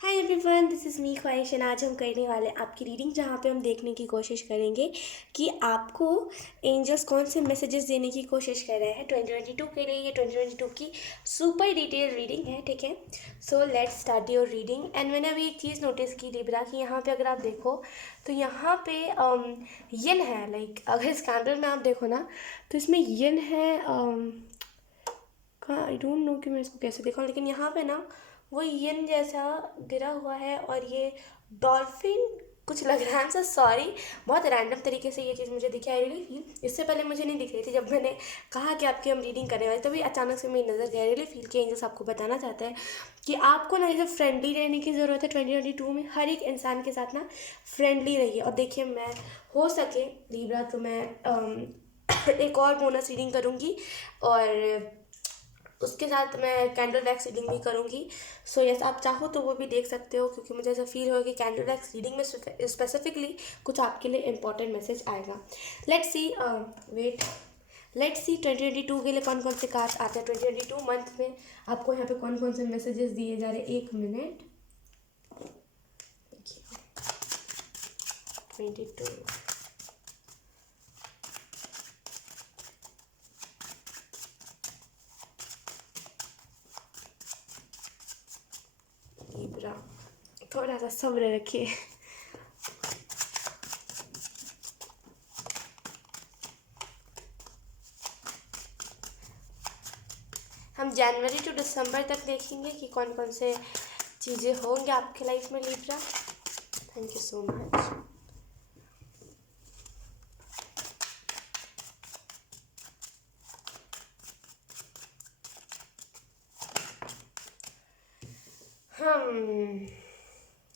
Hi everyone, this is me ख्वाहिश and आज हम करने वाले आपकी रीडिंग, जहाँ पे हम देखने की कोशिश करेंगे कि आपको एंजल्स कौन से मैसेजेस देने की कोशिश कर रहे हैं 2022 के लिए। ये 2022 की सुपर डिटेल रीडिंग है, ठीक है। So let's start your reading. And मैंने अभी एक चीज़ नोटिस की लिब्रा कि यहाँ पे अगर आप देखो तो यहाँ पे यिन है। लाइक अगर इस कैंडल में आप देखो ना तो इसमें यिन है। आई डोंट नो कि मैं इसको कैसे दिखाऊं, लेकिन यहाँ पे ना वो यिन जैसा गिरा हुआ है और ये डॉल्फिन कुछ लग रहा है। सॉरी, बहुत रैंडम तरीके से ये चीज़ मुझे दिखी। आई रियली फील, इससे पहले मुझे नहीं दिख रही थी। जब मैंने कहा कि आपकी हम रीडिंग करने वाले, तभी अचानक से मेरी नज़र गई। आई रियली फील कि एंजल्स आपको बताना चाहता है कि आपको ना ऐसे फ्रेंडली रहने की ज़रूरत है 2022 में। हर एक इंसान के साथ ना फ्रेंडली रहिए। और देखिए, मैं हो सके लिब्रा तो मैं एक और बोनस रीडिंग करूँगी और उसके साथ मैं कैंडल वैक्स रीडिंग भी करूँगी। सो यस, आप चाहो तो वो भी देख सकते हो, क्योंकि मुझे ऐसा फील होगा कि कैंडल वैक्स रीडिंग में स्पेसिफिकली कुछ आपके लिए इंपॉर्टेंट मैसेज आएगा। Let's see, wait, let's see 2022 के लिए कौन कौन से कार्ड्स आते हैं। 2022 मंथ में आपको यहाँ पे कौन कौन से मैसेजेस दिए जा रहे हैं। एक मिनट, 22 लिब्रा, थोड़ा सा सब्र रखिए। हम जनवरी टू दिसंबर तक देखेंगे कि कौन कौन से चीज़ें होंगी आपके लाइफ में Libra. Thank you so much.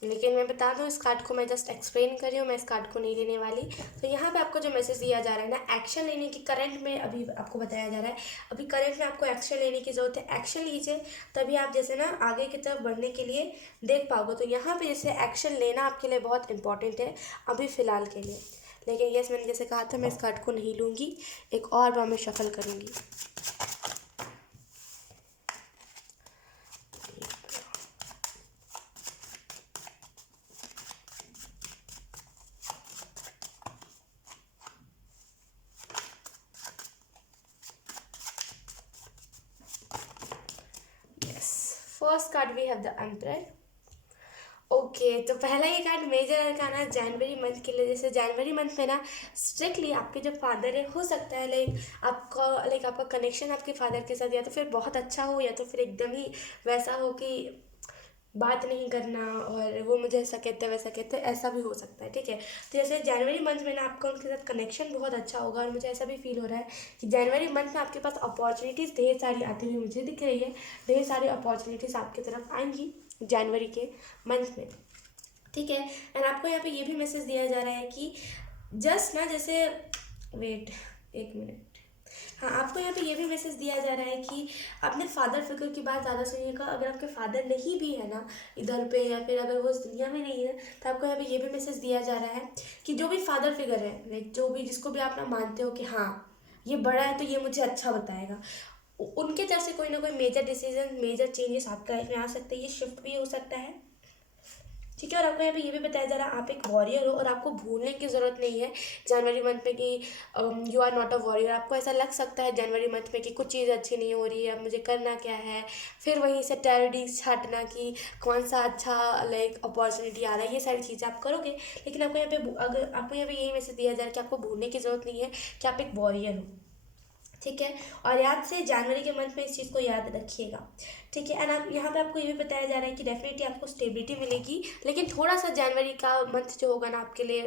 लेकिन मैं बता दूं, इस कार्ड को मैं जस्ट एक्सप्लेन कर रही हूँ, मैं इस कार्ड को नहीं लेने वाली। तो यहाँ पे आपको जो मैसेज दिया जा रहा है ना, एक्शन लेने की, करंट में अभी आपको बताया जा रहा है, अभी करंट में आपको एक्शन लेने की ज़रूरत है। एक्शन लीजिए, तभी आप जैसे ना आगे की तरफ बढ़ने के लिए देख पाओगे। तो यहाँ पर जैसे एक्शन लेना आपके लिए बहुत इंपॉर्टेंट है अभी फ़िलहाल के लिए। लेकिन यस, मैंने जैसे कहा था, मैं इस कार्ड को नहीं लूँगी, एक और बार मैं शफल करूँगी। First card we have the emperor. Okay, तो पहला ये कार्ड मेजर अरकाना जनवरी मंथ के लिए। जैसे जनवरी मंथ में ना स्ट्रिक्टली आपके जो फादर है, हो सकता है आपका कनेक्शन आपके फादर के साथ या तो फिर बहुत अच्छा हो, या तो फिर एकदम ही वैसा हो कि बात नहीं करना और वो मुझे ऐसा कहते हैं वैसा कहते हैं, ऐसा भी हो सकता है, ठीक है। तो जैसे जनवरी मंथ में ना आपका उनके साथ कनेक्शन बहुत अच्छा होगा। और मुझे ऐसा भी फील हो रहा है कि जनवरी मंथ में आपके पास अपॉर्चुनिटीज़ ढेर सारी आती हुई मुझे दिख रही है। ढेर सारी अपॉर्चुनिटीज़ आपकी तरफ आएंगी जनवरी के मंथ में, ठीक है। एंड आपको यहाँ पे ये भी मैसेज दिया जा रहा है कि जस्ट ना जैसे, वेट एक मिनट, हाँ, आपको यहाँ पे ये भी मैसेज दिया जा रहा है कि अपने फादर फिगर की बात ज़्यादा सुनिएगा। अगर आपके फादर नहीं भी है ना इधर पे, या फिर अगर वो इस दुनिया में नहीं है, तो आपको यहाँ पे ये भी मैसेज दिया जा रहा है कि जो भी फादर फिगर है, लाइक जो भी, जिसको भी आप ना मानते हो कि हाँ ये बड़ा है तो ये मुझे अच्छा बताएगा, उनके तरफ से कोई ना कोई मेजर डिसीजन, मेजर चेंजेस आपके लाइफ में आ सकते हैं। ये शिफ्ट भी हो सकता है, ठीक है। और आपको यहाँ पे ये भी बताया जा रहा है आप एक वॉरियर हो और आपको भूलने की ज़रूरत नहीं है जनवरी मंथ में कि you are not a warrior. आपको ऐसा लग सकता है जनवरी मंथ में कि कुछ चीज़ अच्छी नहीं हो रही है, अब मुझे करना क्या है, फिर वहीं से टेररिटीज छाटना कि कौन सा अच्छा लाइक अपॉर्चुनिटी आ रहा है, ये सारी चीज़ें आप करोगे। लेकिन आपको यहाँ पे, अगर आपको यहाँ पे यही मैसेज दिया जा रहा है कि आपको भूलने की ज़रूरत नहीं है कि आप एक वॉरियर हो, ठीक है। और याद से जनवरी के मंथ में इस चीज़ को याद रखिएगा, ठीक है। एंड आप यहाँ पे आपको ये भी बताया जा रहा है कि डेफिनेटली आपको स्टेबिलिटी मिलेगी, लेकिन थोड़ा सा जनवरी का मंथ जो होगा ना आपके लिए,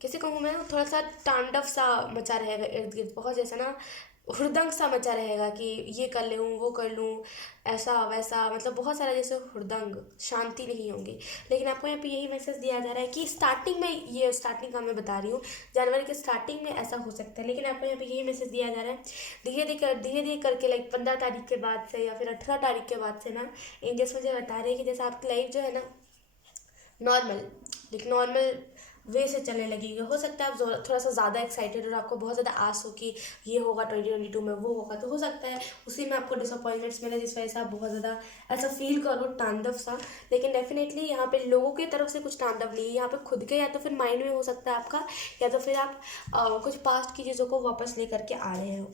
कैसे कहूँ मैं, थोड़ा सा तांडव सा मचा रहेगा इर्द गिर्द, बहुत जैसा ना हुड़दंग सा मचा रहेगा कि ये कर लूँ वो कर लूँ, ऐसा वैसा, मतलब बहुत सारा जैसे हुड़दंग, शांति नहीं होगी। लेकिन आपको यहाँ पे यही मैसेज दिया जा रहा है कि स्टार्टिंग में, ये स्टार्टिंग का मैं बता रही हूँ, जनवरी के स्टार्टिंग में ऐसा हो सकता है। लेकिन आपको यहाँ पे यही मैसेज दिया जा रहा है धीरे धीरे करके, लाइक 15 तारीख के बाद से या फिर 18 तारीख के बाद से ना एंजल्स मुझे बता रहे हैं कि जैसे आपकी लाइफ जो है ना नॉर्मल, लाइक नॉर्मल वे से चलने लगेगी। हो सकता है आप थोड़ा सा ज़्यादा एक्साइटेड और आपको बहुत ज़्यादा आस हो कि ये होगा 2022 में, वो होगा, तो हो सकता है उसी में आपको डिसअपॉइंटमेंट्स मिले, जिस वजह से आप बहुत ज़्यादा ऐसा फील करो तांडव सा। लेकिन डेफिनेटली यहाँ पे लोगों की तरफ से कुछ तांडव नहीं है, यहाँ पे खुद के या तो फिर माइंड में हो सकता है आपका, या तो फिर आप कुछ पास्ट की चीज़ों को वापस लेकर के आ रहे हो।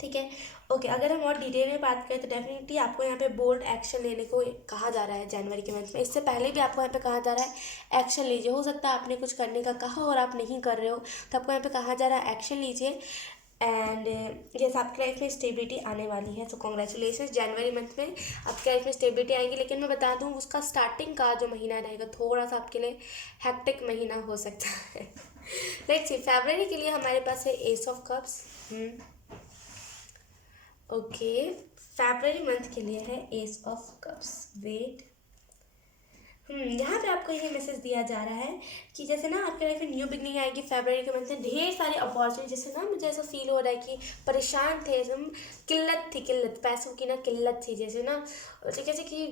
ठीक है, ओके। अगर हम और डिटेल में बात करें तो डेफिनेटली आपको यहाँ पे बोल्ड एक्शन लेने को कहा जा रहा है जनवरी के मंथ में। इससे पहले भी आपको यहाँ पे कहा जा रहा है एक्शन लीजिए। हो सकता है आपने कुछ करने का कहा और आप नहीं कर रहे हो, तो आपको यहाँ पे कहा जा रहा है एक्शन लीजिए। एंड यस, आपकी लाइफ में स्टेबिलिटी आने वाली है, तो कॉन्ग्रेचुलेशन। जनवरी मंथ में आपकी लाइफ में स्टेबिलिटी आएगी, लेकिन मैं बता दूँ उसका स्टार्टिंग का जो महीना रहेगा थोड़ा सा आपके लिए हैक्टिक महीना हो सकता है। लेट्स सी, फरवरी के लिए हमारे पास है S of cups. Okay, February month के लिए है एस ऑफ कप्स। वेट, यहाँ पे आपको ये मैसेज दिया जा रहा है कि जैसे ना आपके लाइफ में न्यू बिगनिंग आएगी फरवरी के मंथ में। ढेर सारे अपॉर्चुनिटी, जैसे ना मुझे ऐसा फील हो रहा है कि परेशान थे हम, किल्लत थी, किल्लत पैसों की ना किल्लत थी, जैसे ना कैसे कि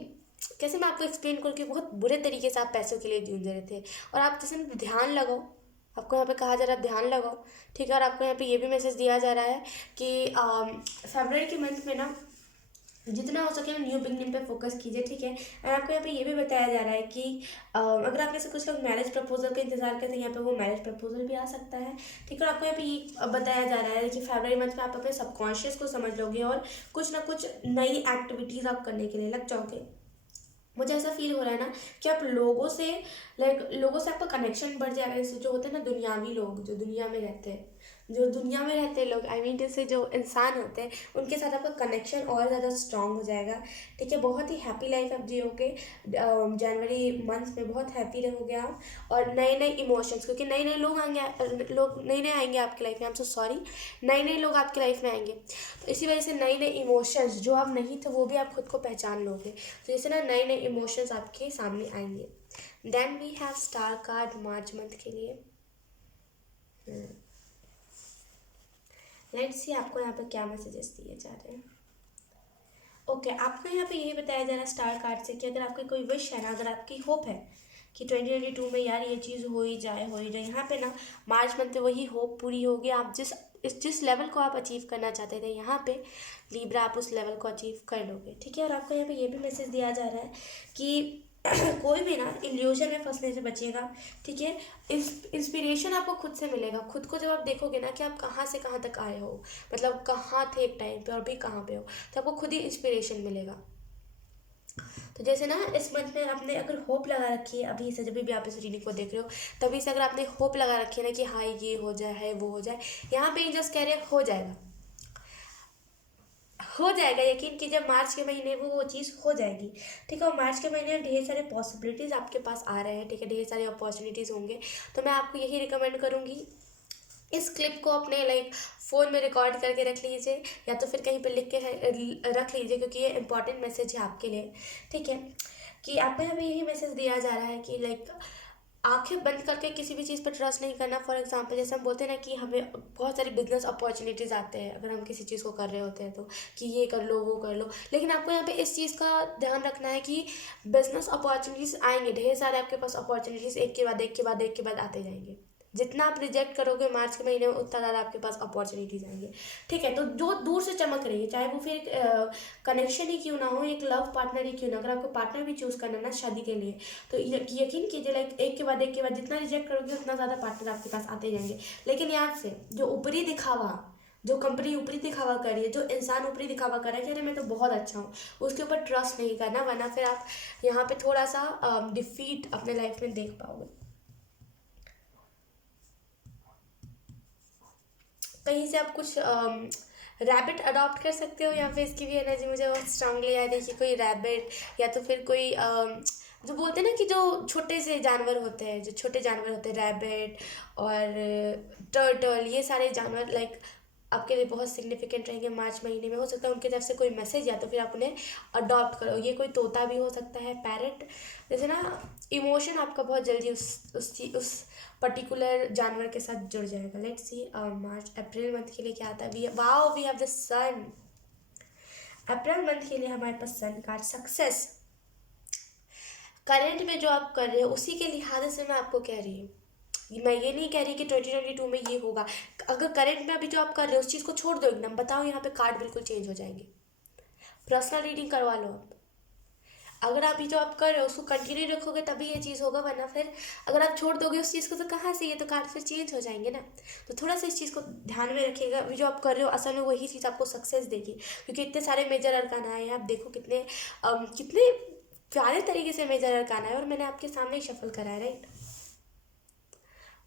कैसे मैं आपको एक्सप्लेन करूँ कि बहुत बुरे तरीके से आप पैसों के लिए जूझ रहे थे, और आप जैसे ध्यान लगाओ, आपको यहाँ पे कहा जा रहा है ध्यान लगाओ। ठीक है, और आपको यहाँ पे ये भी मैसेज दिया जा रहा है कि फरवरी के मंथ में ना जितना हो सके न्यू बिगनिंग पे फोकस कीजिए। ठीक है, और आपको यहाँ पे ये भी बताया जा रहा है कि अगर आप में से कुछ लोग मैरिज प्रपोजल का इंतजार करते हैं, यहाँ पे वो मैरिज प्रपोजल भी आ सकता है। ठीक है, और आपको यहाँ पे ये बताया जा रहा है कि फरवरी मंथ में आप अपने सबकॉन्शियस को समझ लोगे और कुछ ना कुछ नई एक्टिविटीज़ आप करने के लिए लग जाओगे। मुझे ऐसा फील हो रहा है ना कि आप लोगों से लोगों से आपका कनेक्शन बढ़ जाएगा। जैसे जो होते हैं ना दुनियावी लोग, जो दुनिया में रहते हैं, जो दुनिया में रहते हैं लोग, आई मीन जैसे जो इंसान होते हैं, उनके साथ आपका कनेक्शन और ज़्यादा स्ट्रांग हो जाएगा। ठीक है, बहुत ही हैप्पी लाइफ आप जियोगे जनवरी मंथ में, बहुत हैप्पी रहोगे आप। और नए नए इमोशंस, क्योंकि नए नए लोग आएंगे, लोग नए नए आएंगे आपकी लाइफ में, आई एम सो सॉरी, नए नए लोग आपकी लाइफ में आएंगे, तो इसी वजह से नए नए इमोशंस जो आप नहीं थे वो भी आप खुद को पहचान लोगे। तो जैसे ना नए नए इमोशंस आपके सामने आएंगे। Then we have star card March month के लिए। लेट्स सी आपको यहाँ पे क्या मैसेजेस दिए जा रहे हैं। ओके, आपको यहाँ पे यही बताया जा रहा है स्टार कार्ड से कि अगर आपकी कोई विश है ना, अगर आपकी होप है कि 2022 में यार ये चीज़ हो ही जाए, यहाँ पे ना मार्च मंथ में वही होप पूरी होगी। आप जिस लेवल को आप अचीव करना चाहते थे, यहाँ पे लीब्रा आप उस लेवल को अचीव कर लोगे। ठीक है, और आपको यहाँ पे ये भी मैसेज दिया जा रहा है कि कोई भी ना इल्यूजन में फंसने से बचिएगा। ठीक है, इंस्पिरेशन आपको खुद से मिलेगा। खुद को जब आप देखोगे ना कि आप कहाँ से कहाँ तक आए हो, मतलब कहाँ थे एक टाइम पे और भी कहाँ पे हो, तो आपको खुद ही इंस्पिरेशन मिलेगा। तो जैसे ना इस मंथ में आपने अगर होप लगा रखी है, अभी से जब भी आप इस रीडिंग को देख रहे हो तभी से अगर आपने होप लगा रखी है ना कि हाँ ये हो जाए, है वो हो जाए, यहाँ पे एंजल्स कह रहे हैं हो जाएगा, हो जाएगा। यकीन कीजिए मार्च के महीने में वो चीज़ हो जाएगी। ठीक है, और मार्च के महीने में ढेर सारे पॉसिबिलिटीज़ आपके पास आ रहे हैं। ठीक है, ढेर सारे अपॉर्चुनिटीज़ होंगे। तो मैं आपको यही रिकमेंड करूँगी, इस क्लिप को अपने फ़ोन में रिकॉर्ड करके रख लीजिए, या तो फिर कहीं पर लिख के रख लीजिए, क्योंकि ये इंपॉर्टेंट मैसेज है आपके लिए। ठीक है, कि आपको यहाँ पे यही मैसेज दिया जा रहा है कि आंखें बंद करके किसी भी चीज़ पर ट्रस्ट नहीं करना। फॉर एग्जांपल जैसे हम बोलते हैं ना कि हमें बहुत सारी बिजनेस अपॉर्चुनिटीज़ आते हैं अगर हम किसी चीज़ को कर रहे होते हैं, तो कि ये कर लो वो कर लो, लेकिन आपको यहाँ पे इस चीज़ का ध्यान रखना है कि बिजनेस अपॉर्चुनिटीज़ आएंगे, ढेर सारे आपके पास अपॉर्चुनिटीज़ एक के बाद एक के बाद एक के बाद आते जाएंगे। जितना आप रिजेक्ट करोगे मार्च के महीने में, उतना ज़्यादा आपके पास अपॉर्चुनिटीज़ आएंगे। ठीक है, तो जो दूर से चमक रही है, चाहे वो फिर कनेक्शन ही क्यों ना हो, एक लव पार्टनर ही क्यों ना, अगर आपको पार्टनर भी चूज़ करना ना शादी के लिए, तो यकीन कीजिए एक के बाद एक के बाद जितना रिजेक्ट करोगे उतना ज़्यादा पार्टनर आपके पास आते जाएंगे। लेकिन याद से, जो ऊपरी दिखावा, जो कंपनी ऊपरी दिखावा कर रही है, जो इंसान ऊपरी दिखावा कर रहा है कि अरे मैं तो बहुत अच्छा हूँ, उसके ऊपर ट्रस्ट नहीं करना, वरना फिर आप यहाँ पे थोड़ा सा डिफीट अपने लाइफ में देख पाओगे। कहीं से आप कुछ रैबिट अडॉप्ट कर सकते हो, या फिर इसकी भी एनर्जी मुझे बहुत स्ट्रांगली याद है कि कोई रैबिट, या तो फिर कोई जो बोलते हैं ना कि जो छोटे से जानवर होते हैं, जो छोटे जानवर होते हैं, रैबिट और टर्टल, ये सारे जानवर आपके लिए बहुत सिग्निफिकेंट रहेंगे मार्च महीने में। हो सकता है उनकी तरफ से कोई मैसेज, या तो फिर आप उन्हें अडॉप्ट करो। ये कोई तोता भी हो सकता है, पैरट, जैसे ना इमोशन आपका बहुत जल्दी उस पर्टिकुलर जानवर के साथ जुड़ जाएगा। Let's see March April month के लिए क्या आता है। We have the sun. April month के लिए हमारे पास सन कार्ड, सक्सेस। करंट में जो आप कर रहे हो उसी के लिहाज से मैं आपको कह रही हूँ। मैं ये नहीं कह रही कि 2022 में ये होगा। अगर करंट में अभी जो आप कर रहे हो उस चीज़ को छोड़ दो एकदम, बताओ यहाँ पे कार्ड बिल्कुल चेंज हो जाएंगे। पर्सनल रीडिंग करवा लो आप। अगर आप ये जो आप कर रहे हो उसको कंटिन्यू रखोगे तभी ये चीज़ होगा, वरना फिर अगर आप छोड़ दोगे उस चीज़ को तो कहाँ से, ये तो कार्ड फिर चेंज हो जाएंगे ना। तो थोड़ा सा इस चीज़ को ध्यान में रखिएगा। अभी जो आप कर रहे हो असल में वही चीज़ आपको सक्सेस देगी, क्योंकि इतने सारे मेजर अरकाना आए हैं। आप देखो कितने कितने प्यारे तरीके से मेजर अरकाना है, और मैंने आपके सामने ही शफल करा है, राइट।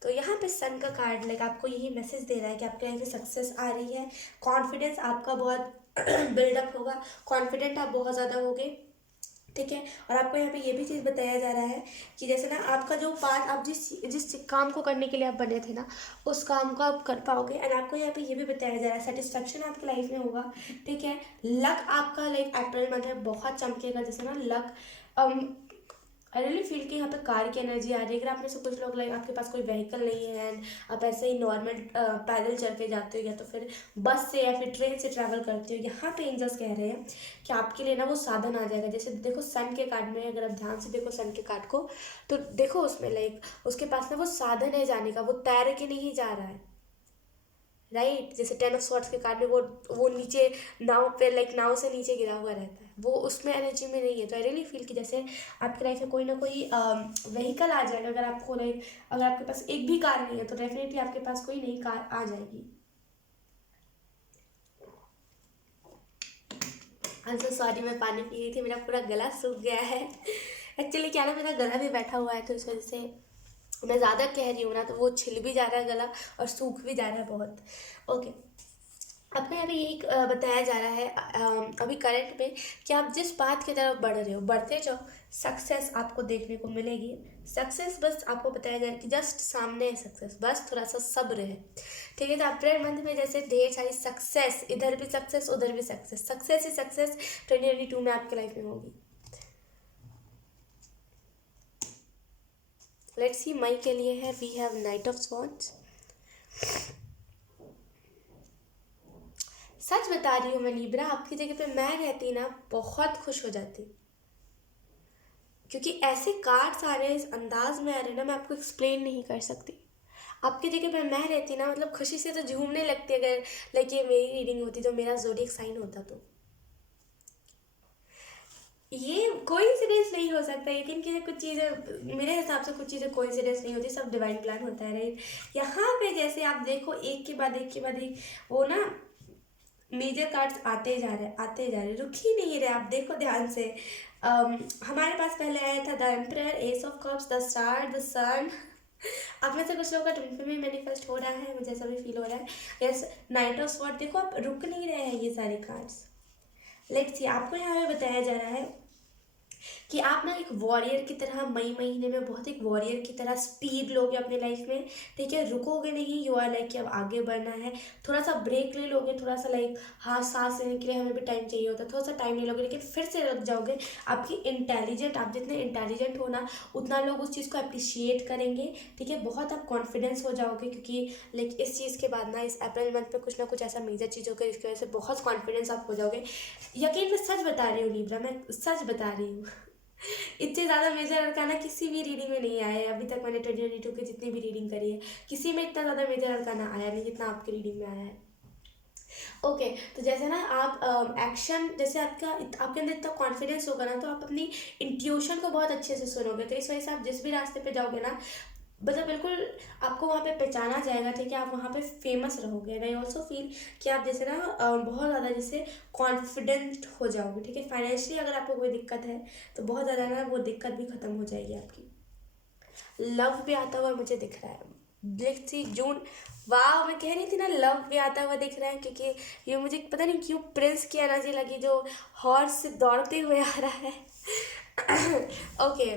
तो यहाँ पे सन का कार्ड लाइक आपको यही मैसेज दे रहा है कि आपके लाइफ में सक्सेस आ रही है। कॉन्फिडेंस आपका बहुत बिल्डअप होगा, कॉन्फिडेंट आप बहुत ज़्यादा होगे, ठीक है। और आपको यहाँ पे ये भी चीज़ बताया जा रहा है कि जैसे ना आपका जो पार्ट, आप जिस जिस काम को करने के लिए आप बने थे ना, उस काम को आप कर पाओगे। एंड आपको यहाँ पे ये भी बताया जा रहा है सेटिस्फेक्शन आपकी लाइफ में होगा, ठीक है। लक आपका लाइक अप्रैल मंथ में बहुत चमकेगा, जैसे ना लक आई रियली फील कि यहाँ पे कार की एनर्जी आ रही है। अगर आप में से कुछ लोग लाइक आपके पास कोई व्हीकल नहीं है एंड आप ऐसे ही नॉर्मल पैदल चल के जाते हो या तो फिर बस से या फिर ट्रेन से ट्रैवल करते हो, यहाँ पे एंजल्स कह रहे हैं कि आपके लिए ना वो साधन आ जाएगा। जैसे देखो सन के कार्ड में, अगर आप ध्यान से देखो सन के कार्ड को तो देखो उसमें लाइक उसके पास ना वो साधन है जाने का, वो तैर के नहीं जा रहा है, राइट। जैसे 10 ऑफ स्वॉर्ड्स के कार्ड में वो नीचे नाव पे लाइक नाव से नीचे गिरा हुआ रहता है, वो उसमें एनर्जी में नहीं है। तो आई रियली फील कि जैसे आपकी लाइफ में कोई ना कोई व्हीकल आ जाएगा। अगर आपको लाइक अगर आपके पास एक भी कार नहीं है तो डेफिनेटली आपके पास कोई नई कार आ जाएगी। आई एम सो सॉरी, मैं पानी पी रही थी, मेरा पूरा गला सूख गया है। एक्चुअली क्या ना, मेरा गला भी बैठा हुआ है तो इस वजह से मैं ज़्यादा कह रही हूँ ना, तो वो छिल भी जा रहा है गला और सूख भी जा रहा है बहुत। ओके, अपने अभी एक बताया जा रहा है अभी करंट में कि आप जिस बात की तरफ बढ़ रहे हो बढ़ते जाओ, सक्सेस आपको देखने को मिलेगी। सक्सेस बस आपको बताया जा रहा है कि जस्ट सामने है सक्सेस, बस थोड़ा सा सब्र है, ठीक है। तो अप्रैल मंथ में जैसे ढेर सारी सक्सेस, इधर भी सक्सेस उधर भी सक्सेस, सक्सेस ही सक्सेस 2022 में आपके लाइफ में होगी। लेट्स सी मई के लिए है, we have knight of swords. सच बता रही हूँ मैं लिब्रा, आपकी जगह पे मैं रहती ना बहुत खुश हो जाती, क्योंकि ऐसे कार्ड्स आ रहे हैं, इस अंदाज में आ रहे हैं ना, मैं आपको एक्सप्लेन नहीं कर सकती। आपकी जगह पे मैं रहती ना, मतलब खुशी से तो झूमने लगती अगर लाइक ये मेरी रीडिंग होती तो, मेरा ज़ोडिएक साइन होता तो। ये कोइंसिडेंस नहीं हो सकता, लेकिन कि कुछ चीज़ें मेरे हिसाब से, कुछ चीज़ें कोइंसिडेंस नहीं होती, सब डिवाइन प्लान होता है, राइट। यहाँ पे जैसे आप देखो एक के बाद एक के बाद एक वो ना मेजर कार्ड्स आते जा रहे आते जा रहे, रुक ही नहीं रहे। आप देखो ध्यान से, हमारे पास पहले आया था the emperor, ace of cups, the star, the sun. आप में से कुछ लोगों का ट्विन फ्लेम में मैनिफेस्ट हो रहा है, मुझे ऐसा भी फील हो रहा है। Yes, night of sword. देखो आप रुक नहीं रहे हैं ये सारे कार्ड्स। लेट्स सी, आपको यहाँ पे बताया जा रहा है कि आप ना एक वॉरियर की तरह मई महीने में बहुत एक वॉरियर की तरह स्पीड लोगे अपने लाइफ में, ठीक है। रुकोगे नहीं, यू आर लाइक कि अब आगे बढ़ना है। थोड़ा सा ब्रेक ले लोगे, थोड़ा सा लाइक हाँ सांस लेने के लिए हमें भी टाइम चाहिए होता है, थोड़ा सा टाइम ले लोगे, लेकिन फिर से लग जाओगे। आपकी इंटेलिजेंट, आप जितने इंटेलिजेंट हो ना उतना लोग उस चीज़ को अप्रिशिएट करेंगे, ठीक है। बहुत आप कॉन्फिडेंस हो जाओगे, क्योंकि लाइक इस चीज़ के बाद ना इस अप्रैल मंथ पे कुछ ना कुछ ऐसा मेजर चीज़ होगा जिसकी वजह से बहुत कॉन्फिडेंस आप हो जाओगे। यकीन, मैं सच बता रही हूँ लिब्रा, मैं सच बता रही हूँ। इतने ज़्यादा मेजर अरकाना किसी भी रीडिंग में नहीं आया है अभी तक। मैंने 2022 की जितनी भी रीडिंग करी है किसी में इतना ज़्यादा मेजर अरकाना आया नहीं जितना आपकी रीडिंग में आया है। ओके, तो जैसे ना आप एक्शन, जैसे आपके अंदर इतना कॉन्फिडेंस होगा ना, तो आप अपनी इंट्यूशन को बहुत अच्छे से सुनोगे। तो इस वजह से आप जिस भी रास्ते पे जाओगे ना, मतलब बिल्कुल आपको वहाँ पे पहचाना जाएगा, ठीक है। आप वहाँ पे फेमस रहोगे। एंड आई ऑल्सो फील कि आप जैसे ना बहुत ज़्यादा जैसे कॉन्फिडेंट हो जाओगे, ठीक है। फाइनेंशियली अगर आपको कोई दिक्कत है तो बहुत ज़्यादा ना वो दिक्कत भी ख़त्म हो जाएगी आपकी। लव भी आता हुआ मुझे दिख रहा है, लेट्स सी जून। वाह, मैं कह रही थी ना लव भी आता हुआ दिख रहा है, क्योंकि ये मुझे पता नहीं क्यों प्रिंस की एनर्जी लगी जो हॉर्स से दौड़ते हुए आ रहा है। ओके,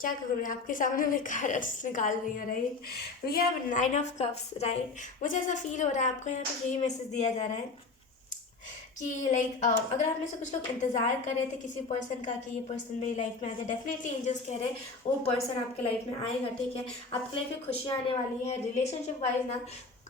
क्या करूँ मैं, आपके सामने मैं कार्ड्स निकाल रही हूँ, right. We have 9 of cups, right. मुझे ऐसा फील हो रहा है आपको यहाँ पे यही मैसेज दिया जा रहा है कि लाइक अगर आप में से कुछ लोग इंतज़ार कर रहे थे किसी पर्सन का कि ये पर्सन मेरी लाइफ में आ जाए, डेफिनेटली एंजल्स कह रहे हैं वो पर्सन आपके लाइफ में आएगा, ठीक है। आपकी लाइफ में खुशियाँ आने वाली है। रिलेशनशिप वाइज ना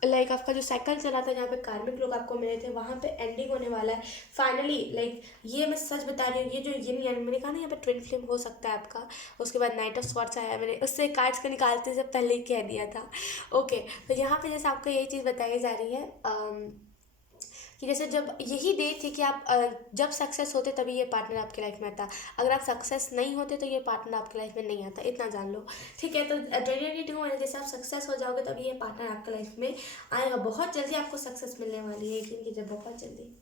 लाइक आपका जो साइकिल चला था जहाँ पे कार्मिक लोग आपको मिले थे वहाँ पे एंडिंग होने वाला है फाइनली। लाइक ये मैं सच बता रही हूँ, ये जो यिन यान मैंने कहा ना यहाँ पे ट्विन फ्लेम हो सकता है आपका। उसके बाद नाइट ऑफ स्वॉर्ड्स आया, मैंने उससे कार्ड्स को निकालते से पहले ही कह दिया था। ओके, तो यहाँ पे जैसे आपको यही चीज़ बताई जा रही है कि जैसे जब यही डे थी कि आप जब सक्सेस होते तभी ये पार्टनर आपके लाइफ में आता। अगर आप सक्सेस नहीं होते तो ये पार्टनर आपके लाइफ में नहीं आता, इतना जान लो। ठीक है, तो 2022 में जैसे आप सक्सेस हो जाओगे तभी ये पार्टनर आपके लाइफ में आएगा। बहुत जल्दी आपको सक्सेस मिलने वाली है, यकीन कीजिए बहुत जल्दी।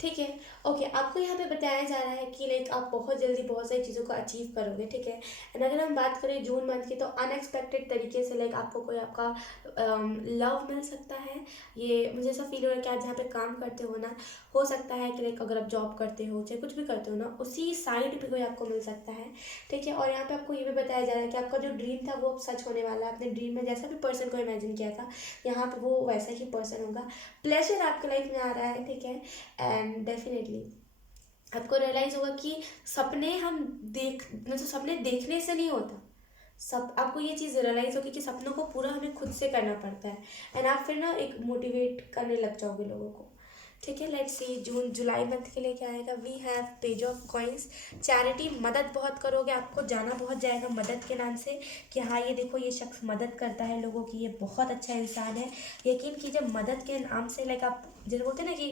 ठीक है, ओके, आपको यहाँ पे बताया जा रहा है कि लाइक आप बहुत जल्दी बहुत सारी चीज़ों को अचीव करोगे। ठीक है, एंड अगर हम बात करें जून मंथ की तो अनएक्सपेक्टेड तरीके से लाइक आपको कोई आपका लव मिल सकता है। ये मुझे ऐसा फील हो रहा है कि आप जहाँ पे काम करते हो ना, हो सकता है कि लाइक अगर आप जॉब करते हो चाहे कुछ भी करते हो ना, उसी साइड पे कोई आपको मिल सकता है। ठीक है, और यहाँ पे आपको ये भी बताया जा रहा है कि आपका जो ड्रीम था वो अब सच होने वाला है। आपने ड्रीम में जैसा भी पर्सन को इमेजिन किया था यहाँ पे वो वैसा ही पर्सन होगा। प्लेजर आपके लाइफ में आ रहा है। ठीक है, एंड डेफिनेटली आपको रियलाइज़ होगा कि सपने हम मतलब सपने देखने से नहीं होता। सब आपको ये चीज़ रियलाइज़ होगी कि सपनों को पूरा हमें खुद से करना पड़ता है, एंड आप फिर ना एक मोटिवेट करने लग जाओगे लोगों को। ठीक है, let's C June July month के लिए क्या आएगा। We have page of coins, charity, मदद बहुत करोगे, आपको जाना बहुत जाएगा मदद के नाम से कि हाँ ये देखो ये शख्स मदद करता है लोगों की, ये बहुत अच्छा इंसान है। यकीन कीजिए मदद के नाम से लाइक आप जैसे बोलते हैं ना कि,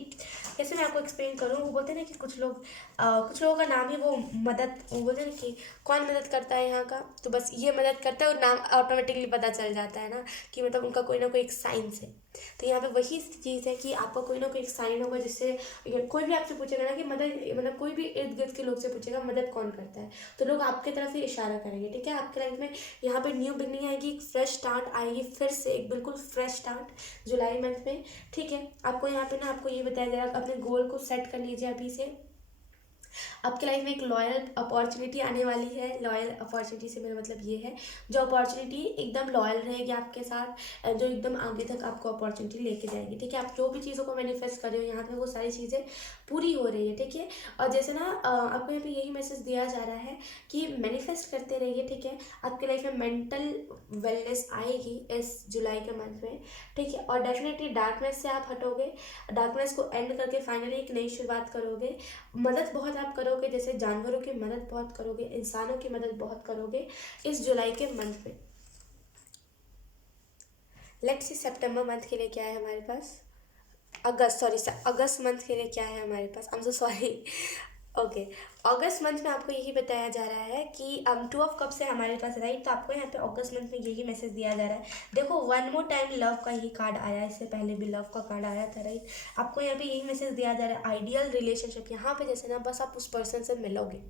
कैसे मैं आपको एक्सप्लेन करूँ, वो बोलते हैं ना कि कुछ लोगों का नाम ही वो मदद, वो बोलते हैं ना कि कौन मदद करता है यहाँ का, तो बस ये मदद करता है और नाम ऑटोमेटिकली पता चल जाता है ना कि मतलब उनका कोई ना कोई एक साइंस है। तो यहाँ पे वही चीज़ है कि आपका कोई ना कोई एक साइन होगा जिससे कोई भी आपसे पूछेगा ना कि मदद, मतलब कोई भी इर्द गिर्द के लोग से पूछेगा मदद कौन करता है, तो लोग आपके तरफ ही इशारा करेंगे। ठीक है, आपके लाइफ में यहाँ पे न्यू बिगनिंग आएगी, एक फ्रेश स्टार्ट आएगी, फिर से एक बिल्कुल फ्रेश स्टार्ट जुलाई मंथ में। ठीक है, आपको यहाँ पे ना आपको ये बताया जा रहा है अपने गोल को सेट कर लीजिए अभी से। आपके लाइफ में एक लॉयल अपॉर्चुनिटी आने वाली है। लॉयल अपॉर्चुनिटी से मेरा मतलब ये है जो अपॉर्चुनिटी एकदम लॉयल रहेगी आपके साथ, जो एकदम आगे तक आपको अपॉर्चुनिटी लेके जाएगी। ठीक है, आप जो भी चीज़ों को मैनिफेस्ट कर रहे हो यहाँ पे वो सारी चीज़ें पूरी हो रही है। ठीक है, और जैसे ना आपको यहाँ पे यही मैसेज दिया जा रहा है कि मैनिफेस्ट करते रहिए। ठीक है, आपके लाइफ में मेंटल वेलनेस आएगी इस जुलाई के मंथ में। ठीक है, और डेफिनेटली डार्कनेस से आप हटोगे, डार्कनेस को एंड करके फाइनली एक नई शुरुआत करोगे। मदद बहुत आप करोगे, जैसे जानवरों की मदद बहुत करोगे, इंसानों की मदद बहुत करोगे इस जुलाई के मंथ में। लेट्स सी सितंबर मंथ के लिए क्या है हमारे पास, अगस्त मंथ के लिए क्या है हमारे पास, I am so sorry. Okay, अगस्त मंथ में आपको यही बताया जा रहा है कि 2 ऑफ कप से हमारे पास, राइट, तो आपको यहाँ पे अगस्त मंथ में यही मैसेज दिया जा रहा है। देखो वन मोर टाइम लव का ही कार्ड आया, इससे पहले भी लव का कार्ड आया था, राइट। आपको यहाँ पे यही मैसेज दिया जा रहा है, आइडियल रिलेशनशिप। यहाँ पे जैसे ना बस आप उस पर्सन से मिलोगे,